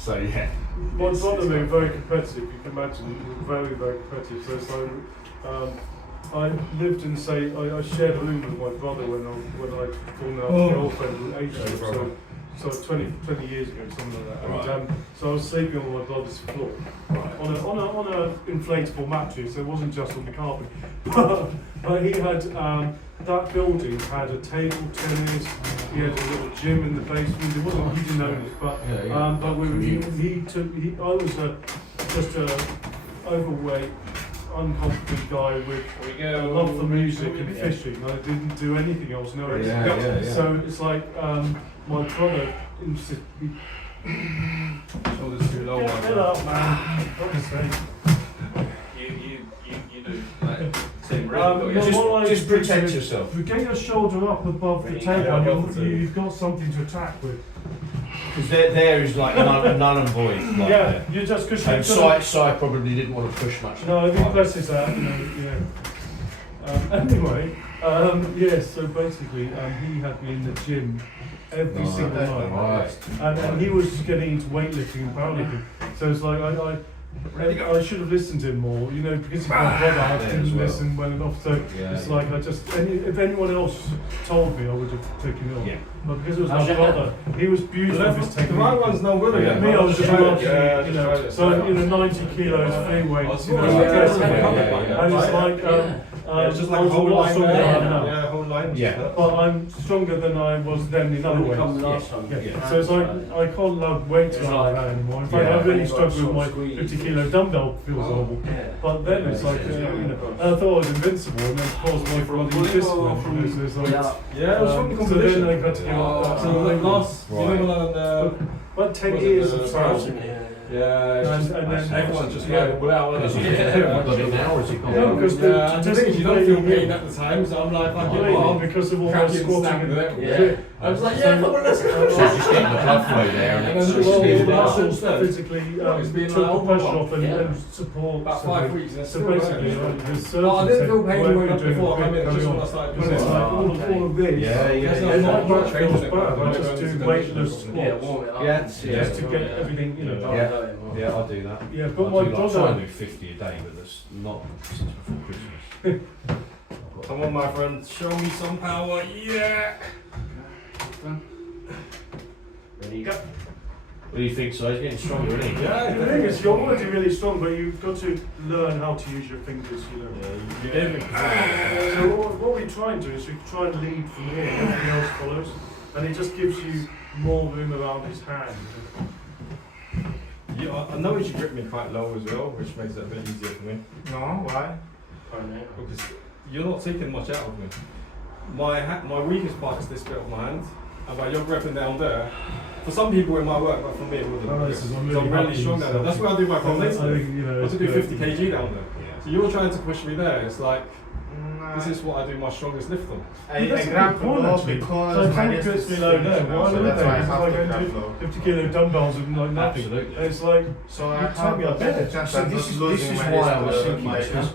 So yeah. My brother being very competitive, you can imagine, he was very, very competitive. So it's like, I lived in, say, I shared a room with my brother when I formed out a girlfriend with Asian, so 20 years ago, something like that. And so I was sleeping on my brother's floor, on a inflatable mattress. So it wasn't just on the carpet, but he had that building had a table tennis. He had a little gym in the basement. It wasn't, he didn't own it, but I was just a overweight, unconfident guy with a love for music and fishing. I didn't do anything else. No. So it's like my brother insisted. Shoulders too low, Get up, man. For God's sake. You do like same Just protect yourself. You get your shoulder up above the table, you've got something to attack with. Because there is like null and void. Like Yeah, there. you just because And Si probably didn't want to push much. No, I think bless his heart, anyway, so basically, he had me in the gym every single night. Right. And he was getting into weightlifting and powerlifting. So it's like, I should have listened to him more, because he's my brother, I didn't listen well enough. So it's like, if anyone else told me, I would have taken it on. Yeah. But because it was my brother, he was beautiful with his technique. The right one's no good again. Me, I was just watching, try it. so 90 kilos free weights, and it's like, it's just I like was a whole line stronger there. than I am now. Yeah, whole line. Yeah. But I'm stronger than I was then in other ways. So it's like, I can't load weights like that anymore. In fact, I really struggle with my 50 kilo dumbbell, feels horrible. But then it's like, and I thought I was invincible, and then of course my body discipline from this is like, Yeah, it was from so competition. then I got to give up that. So like last, About 10 years of trial. yeah, And then everyone's just like, well, Is he got it now or is he gone? No, because the thing is, you don't feel pain at the time, so I'm like, because of all my cracking squatting. snack. I was like, yeah, come on, let's go. So it's just getting the blood flow there and it's And just then getting the muscles stuff. physically It's been took like the pressure off over. and support. About 5 weeks. And So basically, the surgeon I didn't said, feel pain "We're going up doing before I a came bit in, just coming when I on." started But doing it's it. like all of this. Yeah. And my back feels bad. I Yeah. just do weightless squats. warm it up. Yeah. Just to get everything, Yeah, I'll do that. Yeah, I but my do like try brother. and do 50 a day, but that's not since before Christmas. Come on, my friend, show me some power. Yeah. Ready, go. What do you think, Si? He's getting stronger, isn't he? Yeah, The thing is, you're already really strong, but you've got to learn how to use your fingers, You gave me. So what we try and do is we try and lead from here, everything else follows, and it just gives you more room around his hand. I noticed you grip me quite low as well, which makes it a bit easier for me. No, why? Because you're not taking much out of me. My weakest part is this bit of my hand, and while you're gripping down there, for some people it might work, but for me it wouldn't. I'm really strong down there. That's where I do my combination. I have to do 50 kg down there. So you're trying to push me there. It's like, this is what I do my strongest lift on. I grab low because my wrist is low there. now, Why so would that's they? why I It's have like to I grab do low. 50 kilo dumbbells and like nothing. Absolutely. And it's like, So I you tell me I have bet a it. chance So of this not is losing my why I was wrist, thinking my this, 'cause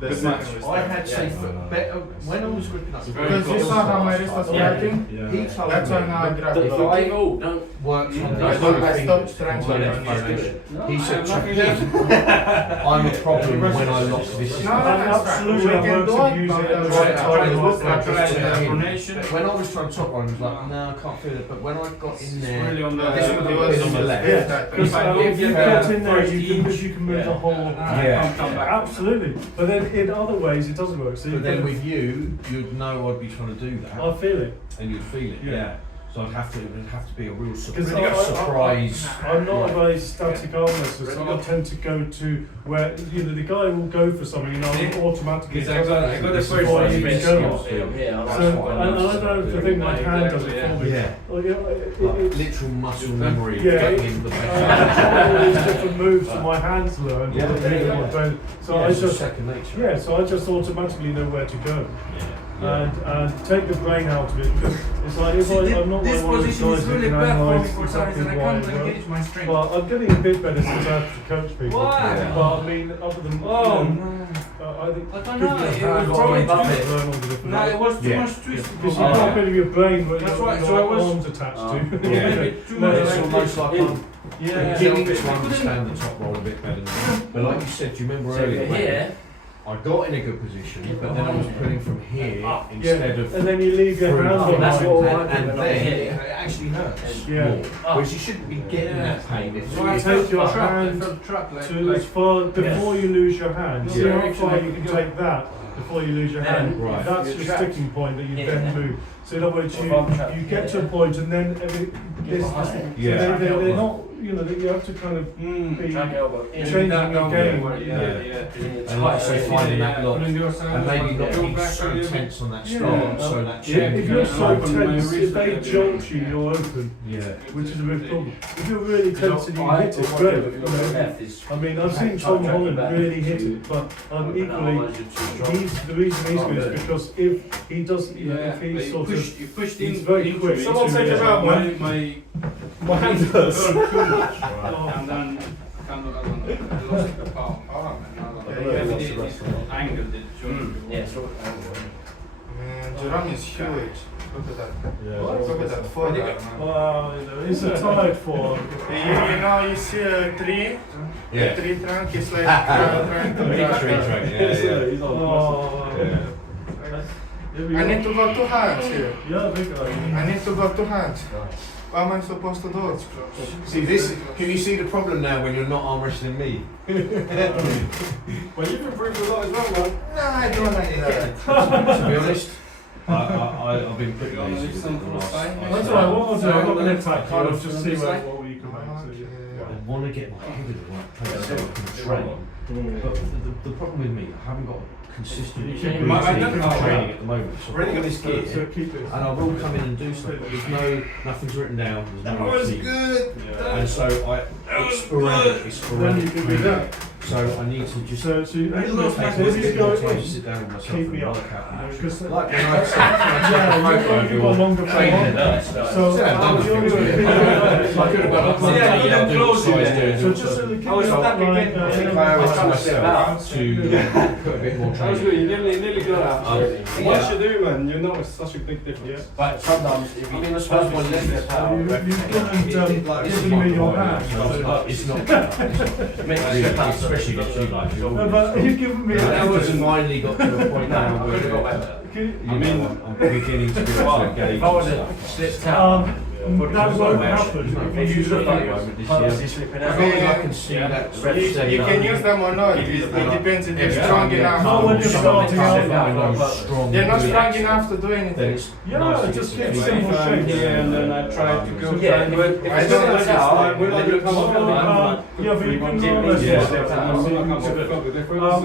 the Good second match. wrist. I had Yeah. say better when I was gripping up. Because you saw how my wrist was working. He told That's why now I me grab If low. I don't. works on I these don't- two I fingers stopped strength when training. it's motion. No, He said I'm to not me, really- I'm a problem when I lock this. No, Absolutely, we I can work do to it, use but it at the try right it, time. try it, It's try it, like try it. When I was trying to top one, I was like, no, I can't feel it. But when I got in there, Really on the this would have been on the left. Yeah, because If I if you move get the in there, first you can move yeah. the whole. Yeah. Absolutely. But then in other ways, it doesn't work. So But you've then got with you, you'd know I'd be trying to do that, I feel it. and you'd feel it. Yeah. Yeah. So it'd have to be a real Because surprise. I'm not a very static arm wrestler, so I tend to go to where the guy will go for something, and I'll automatically. Because I got the This is first why one you to need be to go. Yeah, So, and I don't think my hand does it for me. Yeah. Like, Like literal muscle memory of Yeah, getting into the I have all these different moves that my hands learn. Yeah. So I just second nature. yeah, so I just automatically know where to go. Yeah. And take the brain out of it, because it's like if I'm not This one of those position guys is that really can bad for me analyse for some exactly reason. I why can't it works. engage my strength. Well, I'm getting a bit better since I have to coach people. Why? But I mean, other than Oh, I think I don't because know, your it hand was on probably the too- learn all the different No, it was too Yeah. much twist. because you've got a bit of your brain where That's your right, so I was- arms attached to. Yeah. It's almost like Yeah. Beginning to understand the top roll a bit better now. But like you said, do you remember So earlier when here, I got in a good position, but then I was pulling from here instead of And then you leave your through hand the on that's it. what I and did when I then hit. it actually hurts Yeah. more. Whereas you shouldn't be getting that pain. It's So you take your hand truck like, to as far before you lose your hand. See Yeah. how far you can take that before you lose your hand. Right. That's Your your traps. sticking point that you Yeah. then move. So in other words, you get to a point and then this Yeah. they're not, you know, you have to kind of be track elbow. In. changing your game. And like I say, finding that lock, and maybe not Yeah. being so tense on that Yeah. start, so that Yeah, chin if can you're so open. tense, if they jolt you, you're open, Yeah. which is a big problem. If you're really tense and you hit it, great. You know. I mean, I've seen Tom Holland really hit it, but equally, the reason he's good is because if he doesn't, you know, if he sort of, you pushed he's in very into quick. it. Someone take him out, man. My hand hurts. And then kind of, I don't know, I lost the power and angled it. Yeah, so Man, Duran is huge. Look at that. Yeah. Look at that forearm, man. Wow, you know, it's a tight form. You know, you see a tree? Yeah. Tree trunk is like trying to Big grab tree that. trunk, yeah. Oh, Yeah. I need to go two hands here. Yeah, big guy. I need to go two hands. What am I supposed to do? See this? Can you see the problem now when you're not arm wrestling me? Well, you've improved a lot as well, man. No, I don't like that. To be honest, I've been pretty lazy with it the last. That's all right, what I'll do, I'm not going to attack you, I'll just see what we can make. So, yeah. I want to get my head in the right place so I can train. But the problem with me, I haven't got a consistent You keep routine it- of training at the moment. So I've already got this So gear, keep it. and I will come in and do stuff, but there's nothing's written down, there's no routine. good. And so it's sporadic Then you can do that. So I need to just So you take look a like bit this more is time going to sit down with myself keep and me up. work out. Because Like when I yeah, you've got longer training. form. So Yeah, I've done you're this going to be I could have done it Monday, Yeah, I'll do close what it size then. do, So do just so. keep I was it up stuck like, again. I think I owe it to myself to put a bit more That was training. good, you nearly got that. Yeah. Once you do, man, you notice such a big difference. but sometimes if you the first first one one left left, the power, you've Like, it's given me your not hand. it's not especially if you like No, but you've given me I an just finally got to a point now where I I'm beginning to be able to engage. if I would have slipped out, that won't happen if you if you look like this purposely year. slipping As out. long as I can see that sort of You steady can up. use them or not. It depends if they're strong Not enough. when you're starting out. They're not strong enough to do Then anything. it's Yeah, nice to just get get some simple feedback. shapes. Yeah, and then I tried to go. Yeah, but if I it's don't just know. like, when I do come up, Yeah, but you can go Yeah. this yeah, way.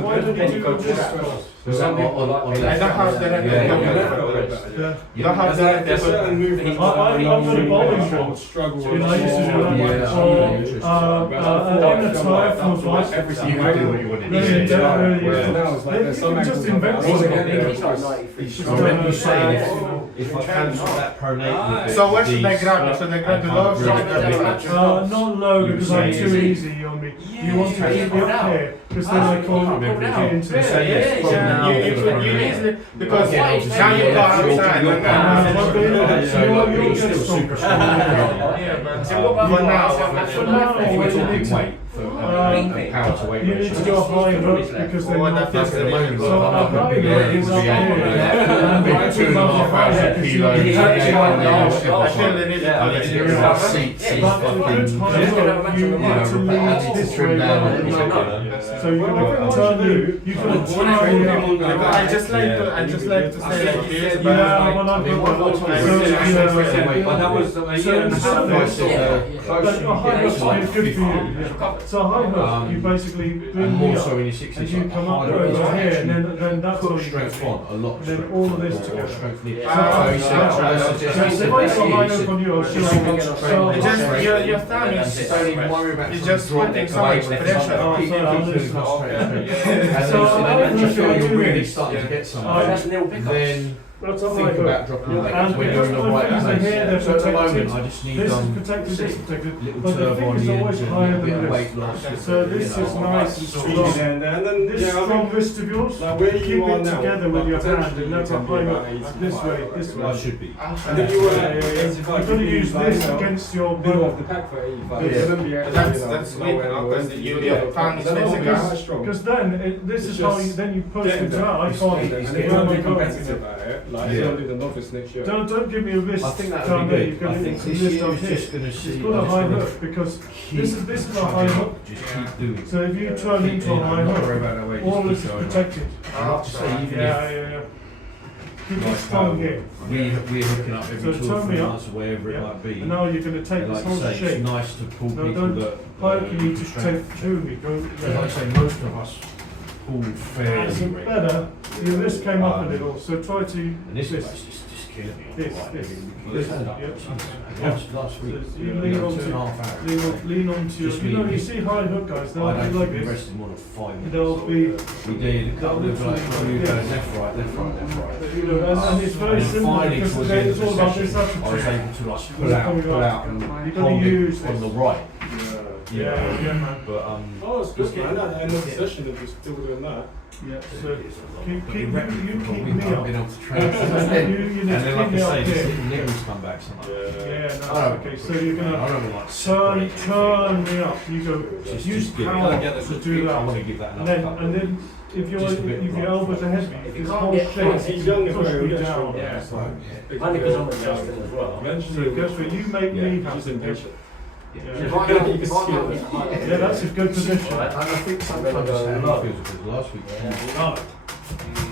Why don't you do this way? Some people like I don't have the Yeah. You don't have the There's certain movements that I've got a bowling ball. struggle You know, I used to do that. Yeah. So, in the time was like, everything. You can do what you want to do. Really, Yeah. really, Yeah. Now it's like You there's can some just angles invent of something. it. He's like 93. I remember you saying Yeah. if I cancel that pronate with So what should I these, grab? Should I grab the low? Should I grab the high? Not low You because say I'm too easy. easy on me. You want to keep me up here because then I can't get into You say yes, the probably now. You easily, because Yeah. now you go outside. You're still super strong. For now, If we're talking weight, for power to weight You need to go higher up because then Well, you're that's That's the moment. So I'm I've been higher getting up, to be able to and big 2,500 kilos. I feel they need I need to get rid of my seats and But fucking, good time, you need to lead this way round. So you're gonna turn you can turn I just like to say like this. Yeah, well, I've got what so, time you know, But that was a year and a half ago. I said, But a high hook is good for you. So a high hook, you basically and bring me more up, so in your and 60s, you like come up harder over to here, and actually then that's put all you strength can on, a lot of Then strength. all of this Or together. strength needed. So- So he said, I suggest So he if said, I this got high year, hook on you, I'll show just you. concentrate It's just your thumb and is don't even worry about it's some just drop putting it so much away. pressure. Oh, Keep sorry, your I'll feet listen. concentrated. And So then I'm you feel gonna you're do really this. starting to get Oh, somewhere. that's Neil Pickup. Then That's a high think about hook. dropping the And legs when because you're in the the right things are place. here, they're So at the moment, protected. I just need This is protected, this is protected. little But the turbo thing on is the always engine, higher a bit than of weight this. loss. So this is nice and strong. And then This yeah, I strong think wrist of yours, like where keep you are it now, together with like, your hand, potentially and that's you a can be high about hook. This way, this I way. should be. And if you were at 85, You've got to use this against your middle of body. the pack for 85. Yeah. It wouldn't be But that's nowhere weak, near because the you yeah. find Then it's it's because- quite strong. Because then, this It's is how you, just then you post getting it there. out. I It's can't. getting And there. if you where want am to I be going? competitive at it, like Yeah. you're going to do the novice next year. Don't give me a wrist I think that down would there. be You good. I can think it's this wrist year up is here. just going to see. It's got a high hook because this is a high hook. Just keep doing. So if you turn into a high Not worry hook, about that way. all Just this keep is going. protected. Like I say, even Yeah. Keep it like strong here. we're hooking up every So 2 or turn 3 me up. months or wherever it Yeah. might be. And now you're going to take And this like you whole say, shape. it's nice to pull No, people don't- that. How can you just strength. take through me? Go. Because like I say, most of us pull fairly So regularly. better. Your wrist came up a little, so try to And this this. guy's just killing me. This, Right, this. This This, yeah. Last week, So you we lean had onto- 2.5 hours. Lean onto your. Just You know, me. you see high hook guys. They'll I be don't like think we this. rested more than 5 minutes. They'll be. We did a couple of like, we were going left, right, left, right, left, right. You know, and it's very And simple finally, because towards the end of it's the all about this session, I was attitude. able to like pull out and You gotta hold use it on this. the right. you know. Yeah, man. But Oh, it's good, man. At the end of the session, if you're still doing that. Yeah, so keep but me we've up. been able to train. And then you And need to then, keep like me I up say, just here. little niggles come back sometimes. Yeah, I no, don't- okay, so you're I gonna don't like turn me up. You go, Just use give it. power Yeah, to do I want that. to give that And another then, couple. and then if your Just a bit elbows are heavy, If you this can't whole get shape past He's young as push well, me he's down. strong. Yeah. So, yeah. Only because I'm adjusting as well. Eventually, So guess what? You make me he's happy. impatient. If Yeah. I can't You can see it. Yeah, that's a good position. Right. And I think I'm gonna sometimes go how low. he feels because last week. No.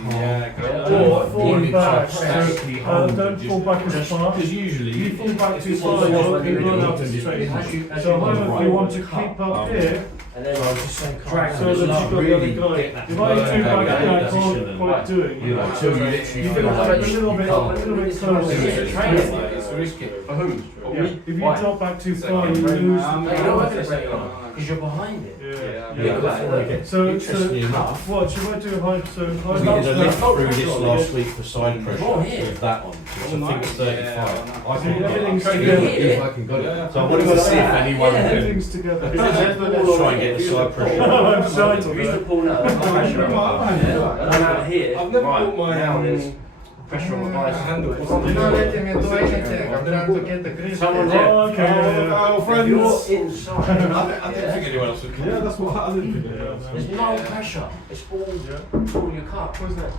Yeah. Or fall you back. can't So, statically hold don't and fall back as far. Because usually, You fall back too if far, it's you'll like you run out you of can strength. just- you So can however right you want to cut keep up up. here, And So I then was just saying, drag can't so that you've got the really other guy. get that If I burn do down back that here, I position can't and quite do it. you know, until you literally You're feel gonna have like a little bit closer. It's training. It's risky. For whom? Yeah. If you Why? drop back too So far, you you bring lose. my arm No, down. you're not going to break it on because you're behind it. Yeah. before it gets So, interestingly enough, what should I do? High, so high we did a bounce lift back. through this last week for side pressure Oh, here. with that on, which I think is 35. I See, can get everything's it. together. If I can got Yeah. it. So I wanted to see if anyone can Everything's together. try and get the side pressure. I'm shy We to used to that. pull now, there's no pressure on my hand. And out here, I've never right, put my now there's pressure on my handle. You're not letting me do anything. I'm trying to get the grip. Someone's there. Oh, okay. Our If friends. you're inside, I didn't think anyone else would come. Yeah, that's what I didn't think. there's no pressure. It's all your cup. What's that?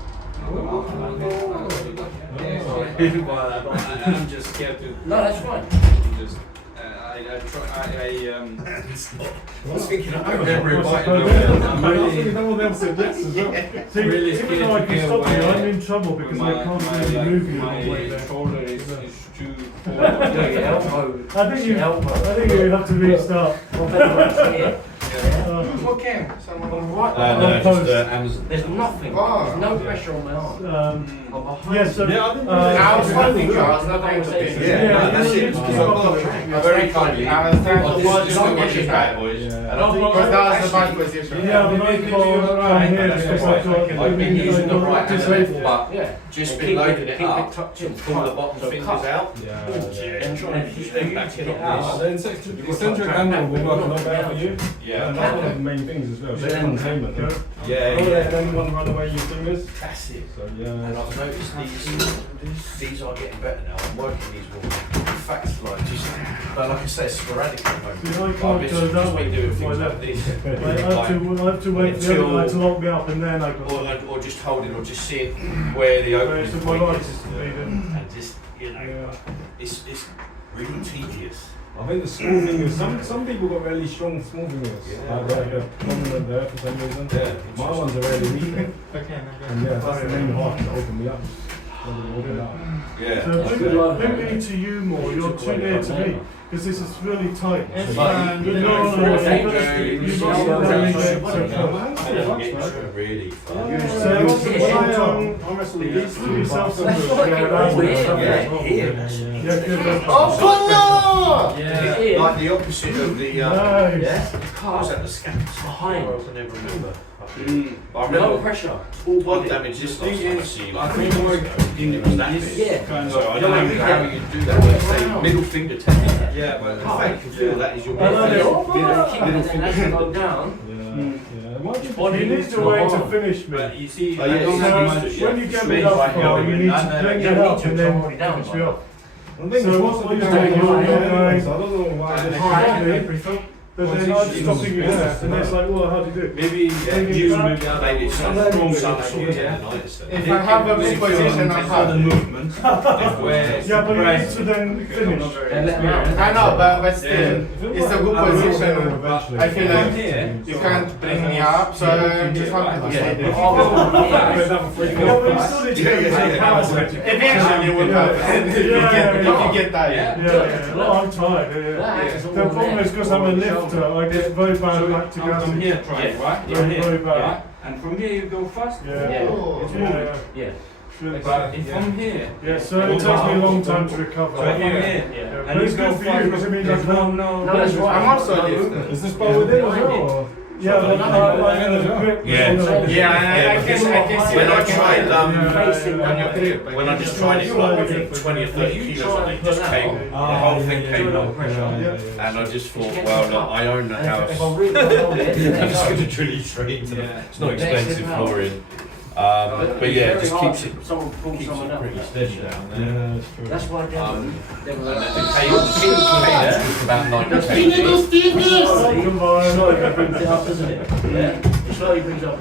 I'm just scared to. No, that's fine. Just, I was thinking I remember What's inviting the them. purpose? I'm I really, think no one else said yes as well. See, really even scared though I to can get stop you, away I'm in trouble because I can't really move you all the way there. shoulder is too No, your elbow. I think you Elbow. have to restart. What better here? What came? Someone I'm right No, behind. just Amazon. There's nothing. Oh. There's no pressure on my arm. Um, I'm behind. yes, so, Yeah, I didn't I was finding There's I no was not going to conversation. be. Yeah, that's you it. need to Because keep I've up got with a it. track. Very kindly. I was trying to This watch is the not watch getting bad, boys. Yeah. And I think because that was the bad position. Yeah, but I can't come here because I've got. I've been using the right hand disabled. left, but Yeah. just And been keep loading it- it keep up it tucked to in. pull the bottom So fingers cut. out. Yeah. And trying to keep them back in on The this. eccentric angle will work a lot better for you. Yeah. And that's one of the main things as well. But Just then- containment. Yeah. Yeah, Don't let yeah. anyone run away your fingers. That's it. So And yeah. I've noticed these are getting better now. I'm working these more. In fact, like just like I say, sporadic at the moment. See, I I've can't been go just that way been doing with my things like left. this. I have to wait for the other guy to lock me up and then I go. Or just holding, or just seeing where the opening So my point life is, is bleeding. and just it's really tedious. I think the small fingers. Some people got really strong small fingers. Yeah. Like they're prominent there for some reason. Yeah. My ones are really weak. Okay, And yeah, that's the main part to open me up. Open up. Yeah. So bring me to you more. You're too near to me because this is really tight. It's But fine. You You know, know, no, very- you've got Yeah. to really Yeah. make so Yeah. close. I don't get really far. So when I wrestle give yourself some That's good like yeah, it that's all good here. stuff Yeah, as well. here. Yeah, good. Oh, Yeah. Like the opposite of the. Nice. Yeah. What was that? The scap Behind. I can never remember. I Low remember pressure. all body damage this last time I see. Like 3 months ago. It was that big. Yeah. Kind So of. I don't know how you do that. They say middle finger technique. Yeah, but In fact, you can feel that is your I love middle it. finger. Middle finger go down. You need to wait to finish me. But you see, Oh, I yeah, don't it's have just- much. yeah. When you get Space me up, right you here. need to No, bring you it don't up need to and then already down, finish me like off. The thing So is, what most of you're the doing, time, you're I going, don't know why. but then I'm stopping you there, and it's like, well, how do you do it? Maybe use maybe Maybe it's some And then- sort of Yeah. tendonitis then. If I have a good position, I the have. movement. Where Yeah, but you need to then finish. And let them out. I know, but still, it's a good position. I feel like here, you can't bring me up, so I'm just happy to stay there. Yeah, but you still need to get Eventually, it will happen. If you get tired. Yeah, well, I'm tired. The problem is because I'm a lifter, I get very bad lactic From acid. here, try it, right? Very, very bad. Yeah. And from here you go fast. Yeah. Oh. Yeah. Yeah. It's really But bad. if from here, Yeah, so it takes me a long time to recover. so here, Yeah, Yeah. but it's good for you because it means I can. no. No, that's right. I'm also a lifter. Is this bar within as well? Or? Yeah, but grip. Yeah. Yeah, I can see When I tried, Yeah. when I just tried it, like with 20 or 30 kilos on it, just came, the whole thing came low off. pressure. And I just thought, well, look, I own the house. If I really hold it, then I'm it just goes. going to drill you straight into Yeah. It's not expensive flooring. But yeah, it just keeps it Someone pull keeps someone it up. pretty steady down there. Yeah, that's true. That's why they And were. then the cable was about 90 That's kg. Slowly, Come on. slowly brings it up, doesn't it? Yeah. It slowly brings it up.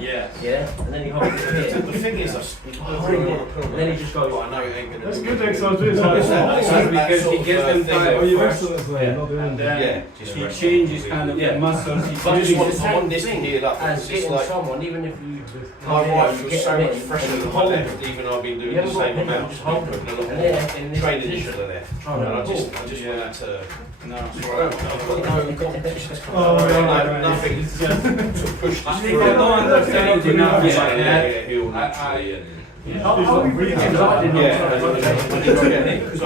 Yeah. Yeah. And then he holds it here. The thing is, And then he just goes. I know it ain't going to That's do good it. exercise. It's That's like, Because he gets them tired. Oh, you first. excellent there, not doing And that. Yeah, then just he rest. changes kind of Yeah. the muscles. He But I it's just the want- I same want this to thing heal up, as because it's getting like- someone, even if you. My wife you feels get so them much in, fresher and you than my hold left, it. even though I've been doing You the haven't same got amount, just just hold been it. putting a lot And more then in this training position, into the left. trying And I to just pull. want that to. No. I've got no competition. Oh, Like, nothing to push this I think through. I don't understand it enough. It's like, Yeah. heal I- naturally and. how are we breathing? Because I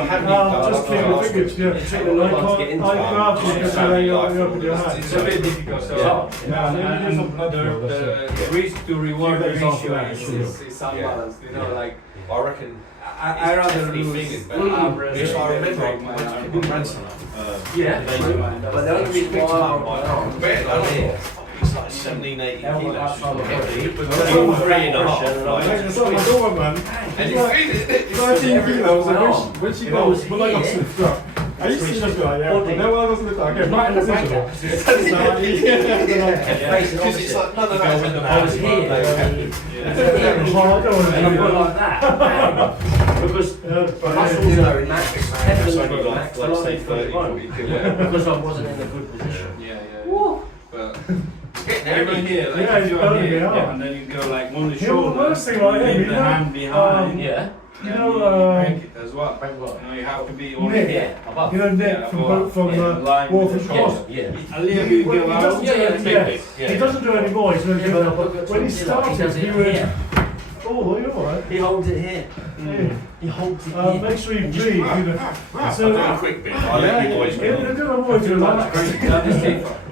haven't Just keep your fingers, yeah. I can't just lay up with your hand. It's a bit difficult. So, Yeah, maybe do some blood flow, the risk to reward Few days after ratio that, is unbalanced. You know, Yeah. like I reckon. I rather definitely lose. figured, but Armwrestling yes, I than remember break it my when arm. people ransom. Yeah. But the only reason why I'm It's like 17, 18 That was kilos. last time I heard it. But 3.5. It's like my door, man. And you feel it. 13 kilos, and when she If I was goes, but like I'm here- still stuck. I used to just be like, yeah, but then when I was like, okay, my position. Because it's like, none of that. I was here. And I'm going like that. Because muscles are in max, It's tendons only are like, max, like say 30, 40 kilos. because I wasn't in a good position. Yeah. But Getting over here, like Yeah, if it's you're burning here, me out. and then you go like on the Yeah, shoulder, well, worst thing like him, leave you the know, hand behind, Yeah. You and know, break it as well. Break what? You know, you have to be on Nick. Yeah. Above. you know, Nick Yeah, from well, from line Wolf with and the Cross. shoulder. Yeah. A little He bit go out. doesn't do it. Yeah. He doesn't do it anymore. He's really Yeah, good. but But look at when he Tom Dillon, started, does it he was. here. Oh, you're alright. He holds it here. Yeah. He holds it here. Make sure you breathe. You know. I'll So, do a quick bit. I'll let you boys yeah, get they're on. doing more to relax.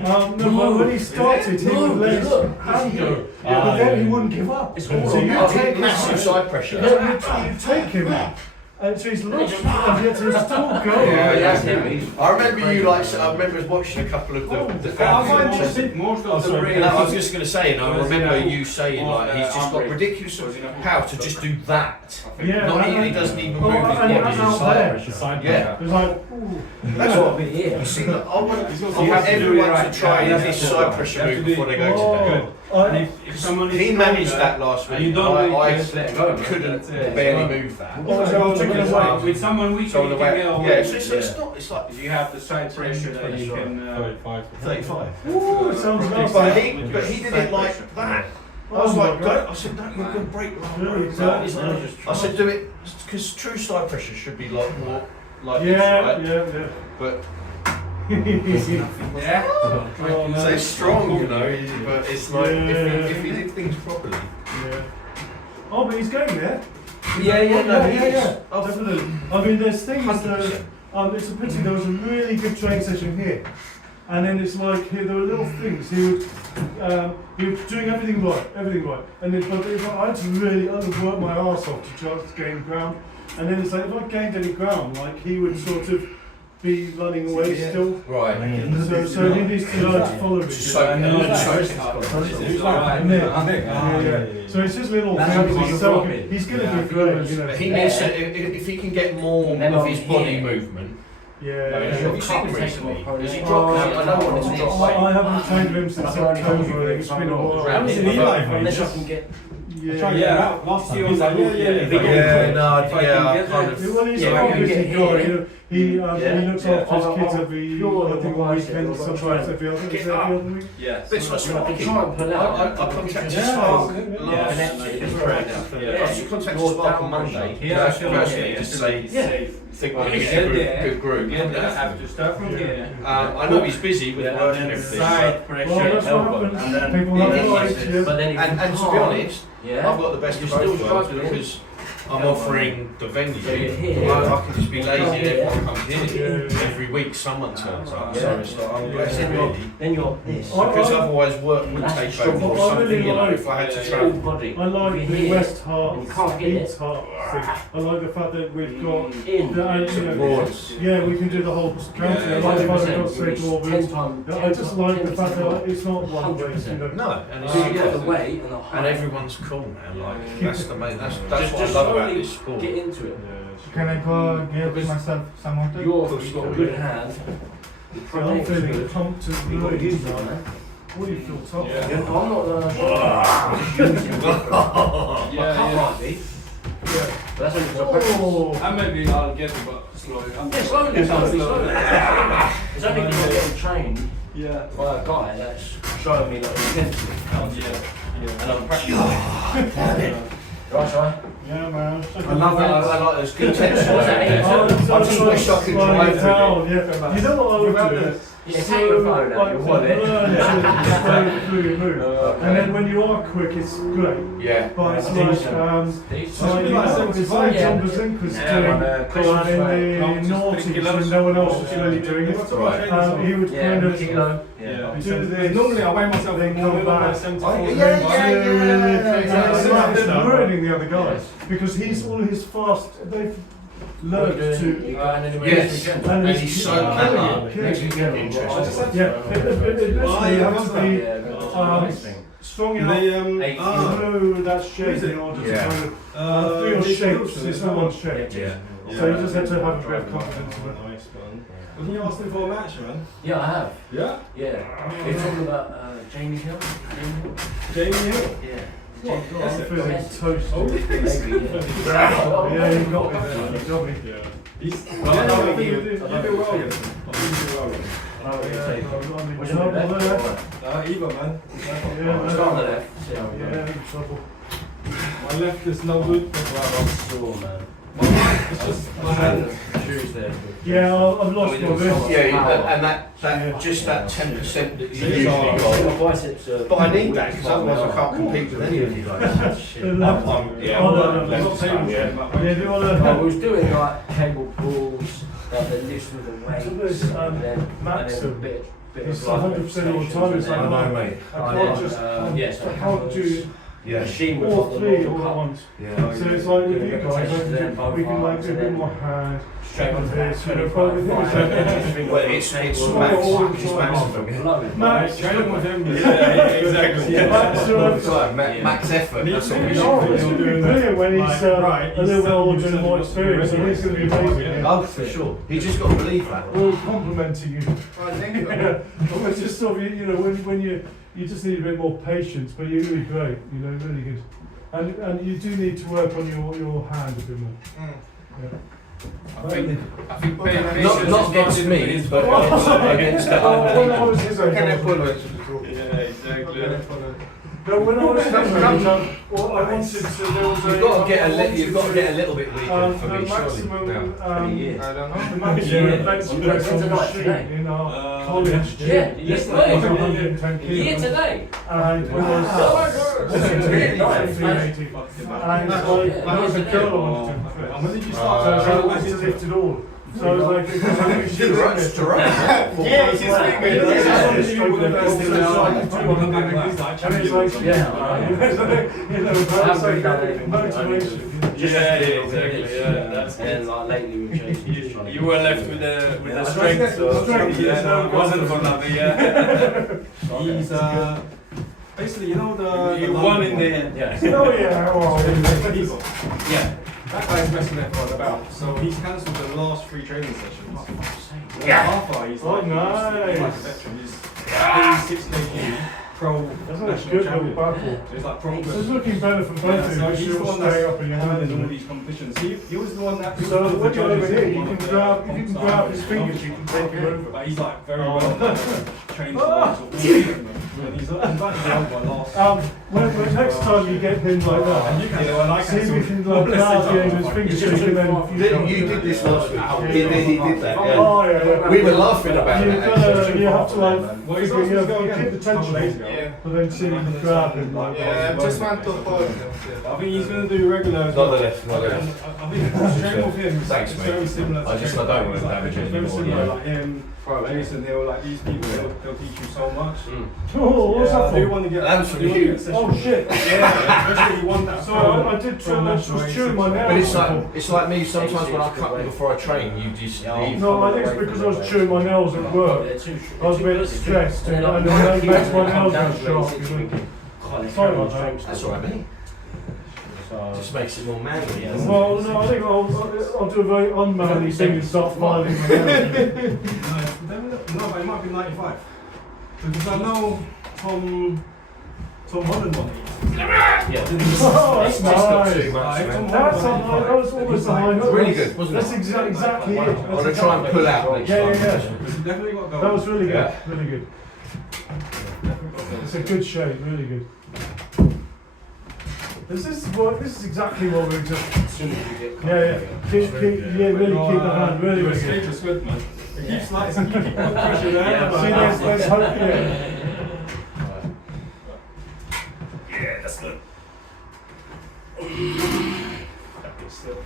No, but when he started, he would let his hand go. But then he wouldn't give up. It's all So you about take Massive side pressure. you take him, and so he's lost, and yet he's still going. Yeah, that's heavy. I remember you like. I remember watching a couple of the family. Most of the sorry. race. And I was just going to say, and I remember you saying like he's just got ridiculous power to just do that. Yeah, Not and- he doesn't even oh, move his and body. that's out there. Yeah. It's like, ooh. That's what. Bit here. You see, I want You have to do it everyone right. to try You have this to- side pressure you have move to do before it. they go to bed. And if someone is He managed stronger, that last and week. you don't do it, I just let it go. couldn't That's it. barely move that. Because with someone weaker, So you the can way, get away. yeah, so it's not. It's like You have the side pressure that you can. 35. Ooh, it sounds nice. But he did it like that. I was like, I said, no, we're going to break the Really? I said, do it, because true side pressure should be like more like Yeah, this, right? yeah. But Yeah. so it's strong, you know. But it's like if he did things properly. Yeah. Oh, but he's going there. Yeah, Yeah, definitely. I mean, there's things that it's a pity there was a really good training session here. And then it's like, here, there were little things. He was doing everything right. And then, but if I had to really work my arse off to just gain ground. And then it's like, if I gained any ground, like he would sort of be running away still. Right. So he needs to learn to follow me. So it's just little things. So he's going to be great, you know. He needs to, if he can get more of his body movement. Have you seen him recently? Has he dropped? I know what he's dropped weight. I haven't trained with him since October. It's been a while. Unless I can get. Last year I was like, Well, he's a busy guy. He looks after his kids every, I think, weekend, sometimes every other week. Yes. But it's not sparking. I contacted Spark I contacted Spark on Monday. Personally, just to say, think we're going to get a good group. Have to start from here. I know he's busy with work and everything. Side pressure, Well, that's what elbow. happens. People have lives, But then if And you to be honest, yeah. I've got the best of You're both still worlds struggling. because I'm offering the venue. So you're here. I can just be lazy and everyone comes here. Every week someone turns up. So it's like, I'm blessed really. Then you're this. Because otherwise work would That's take strong. over or I something, really you know, like- if I had to Full travel. body. I like If the you're here, West Heart, and you can't hit East it. Heart thing. I like the fact that we've got In. Broads. yeah, we can do the whole county. I like the fact we've got straight Ten forwards. times. I just like the fact that it's not one way, you know. No, and So you get the it's weight and the height. and everyone's cool, man. Like that's the main. That's what I Just love about slowly this sport. get into it. Can I go give myself some water? You've got a good hand. So I'm feeling good. pumped and You've got to really use it, man. What do you feel tough? Yeah. I'm not using it different. My cup might be. Yeah. But that's only because I Oh, And maybe I'll get it, but slowly. Yeah, slowly. It's only because I'm getting trained Yeah. by a guy that's showing me like intensity. And I'm practicing. Right, Si? yeah, man. I love that. I like those good tensions. What's that? Oh, I just wish I could drive with down, it. yeah. You know what I would do? Yeah, take your phone out, your wallet. Learn to slow through your move. And then when you are quick, it's great. Yeah. But it's like, Decent. like, you know, it's like John Bazinka's doing in the noughties when no one else was really doing it. Right. He would Yeah, kind of kilo. do this. Normally I weigh myself Then in the come morning, back. about 74. And it's like Yeah. they're ruining the other guys because he's all his fast. They've learned to. Yes. And And he's so clever. killing it. Interesting. Yeah, you have to be strong enough They, to know that shape in order to Yeah. kind of do your shapes. It's not one shape. Yeah. So you just have to have a bit of confidence in it. Nice one. Wasn't you asking for a match, man? Yeah, I have. Yeah? Yeah. You're talking about Jamie Hill? Jamie Hill? Yeah. What? I'm feeling Yes. toasted. Maybe, yeah. Yeah, you got me there. You got me. He's. Well, I don't think you you- did I well don't with think him. I think you did well with him. I know what you're Yeah, saying. I'm in What's your trouble left? there. Either, man. Yeah, Let's start on the left. See how we go. Yeah, in trouble. My left is no good. I'm sore, man. My right is just my hand. Tuesday. Yeah, I've lost my wrist. Yeah, and that just that 10% that you So you usually are- got. My biceps are. But I need that because otherwise I can't compete with any of you guys. Shit. The left. Yeah. Oh, no, no, I'm no. not saying Yeah. Yeah, do you want I to? was doing like cable pulls, like the lifts with the weights, So there's, and then Maxim. a bit It's of 100% all the time. It's like, I know, mate. I can't just. yes, I can't do Yeah. machine with all like the three long all at cut. once. Yeah. So it's like with you guys, we can like do a bit more hand. Straight on This, you know, but with him, it's like. Well, it's Max. It's maximum. Yeah. Max, Training with him. Yeah, exactly. Max, It's like max effort. That's what we should Oh, be it's going doing. to be brilliant when he's Right, a little bit he's older and more selling experienced, so he's going to be amazing. Oh, for sure. You just got to believe that. We're complimenting you. Oh, thank you. Well, it's just sort of, you know, when you just need a bit more patience, but you're really great, you know, really good. And you do need to work on your hand a bit more. Yeah. I think patience Not is against in me, his but body. against When I the was his age, I was- Yeah, exactly. no, when I was his age, well, I wanted to, there was You've got to get a little. You've got to get a little bit weaker for the me, surely. maximum, I don't know. the maximum advanced press machine in our college gym. Yeah, yes, was mate. 110 Here kilos. today. And it was Oh, really nice. 1780. And Yeah. there was a girl I wanted to impress. And when did you So start? I wanted to lift it all. So I was like, it's like You did the ropes to rope. Yeah, it's his Yeah, finger. yeah, It's yeah. his Yeah. finger. Yeah. And it's like, Yeah. you know, it's like motivation. Yeah, exactly. Yeah, that's And then good. like lately we've changed it to trying to You were left with the Yeah, strength. So strength, yeah, yeah, no, it wasn't for nothing. Yeah, He's basically, you know the you the won line in the end. Yeah. Oh yeah, oh, Yeah, that guy's messing it for the belt. So he's cancelled the last 3 training sessions. Yeah. Arthur, he's Oh, like, he's like a nice. veteran. He's 86 kg pro that's a national good little champion. battle. So he's like pro. So it's looking better for both Yeah, of so you, he's the you'll one stay up in your that's winning all hand. these competitions. He was the one that. So when you're over here, you can grab, if you can grab his fingers, you can take him over. But he's like very well trained to Ah. all sorts of them. And he's like, in fact, he's out by last. When next time you get him like And that, you can do it like see if you can like grab him his fingers, so you can then. You did this last week. He did that. Yeah. Oh yeah, yeah. We were laughing about You've that. got to, you have to like, Well, he's you not supposed to go have to again. keep the tension, Yeah. but then see if you can grab him like. Yeah, I just want to hold them. I think he's going to do regular. Not the left, not the And left. I think the strength of him Thanks, is mate. very similar. to I just strength don't of want to It's damage very anymore, similar, yeah. like him, Jason, they were like these people. They'll teach you so much. Oh, what's Yeah, that I do for? want to get. That was I from do want to you. get sessions. Oh shit! Yeah, especially he won that. So I did try, I was chewing my nails. But it's like me. Sometimes when I cut before I train, you just leave. No, I think it's because I was chewing my nails at work. I was a bit stressed, and it makes my nails go sharp. Sorry about that. That's all right, mate. Just makes it more manly. doesn't it? Well, no, I think I'll do a very unmanly thing and start filing my nails. No, but it might be 95. Because I know Tom Holland won these. Oh, that's nice. That's a high, that was almost a high note. Really good, wasn't That's it? exactly it. I want to try and pull out next Yeah, time. yeah, yeah. Definitely got to go. That was really good, Yeah. really good. It's a good shape, really good. This is exactly what we're just. Yeah. Keep, really keep the hand, really, Your really stage good. is good, man. It keeps like, you keep putting pressure there. Yeah, but- See, let's hope, yeah. Yeah, that's good. Still.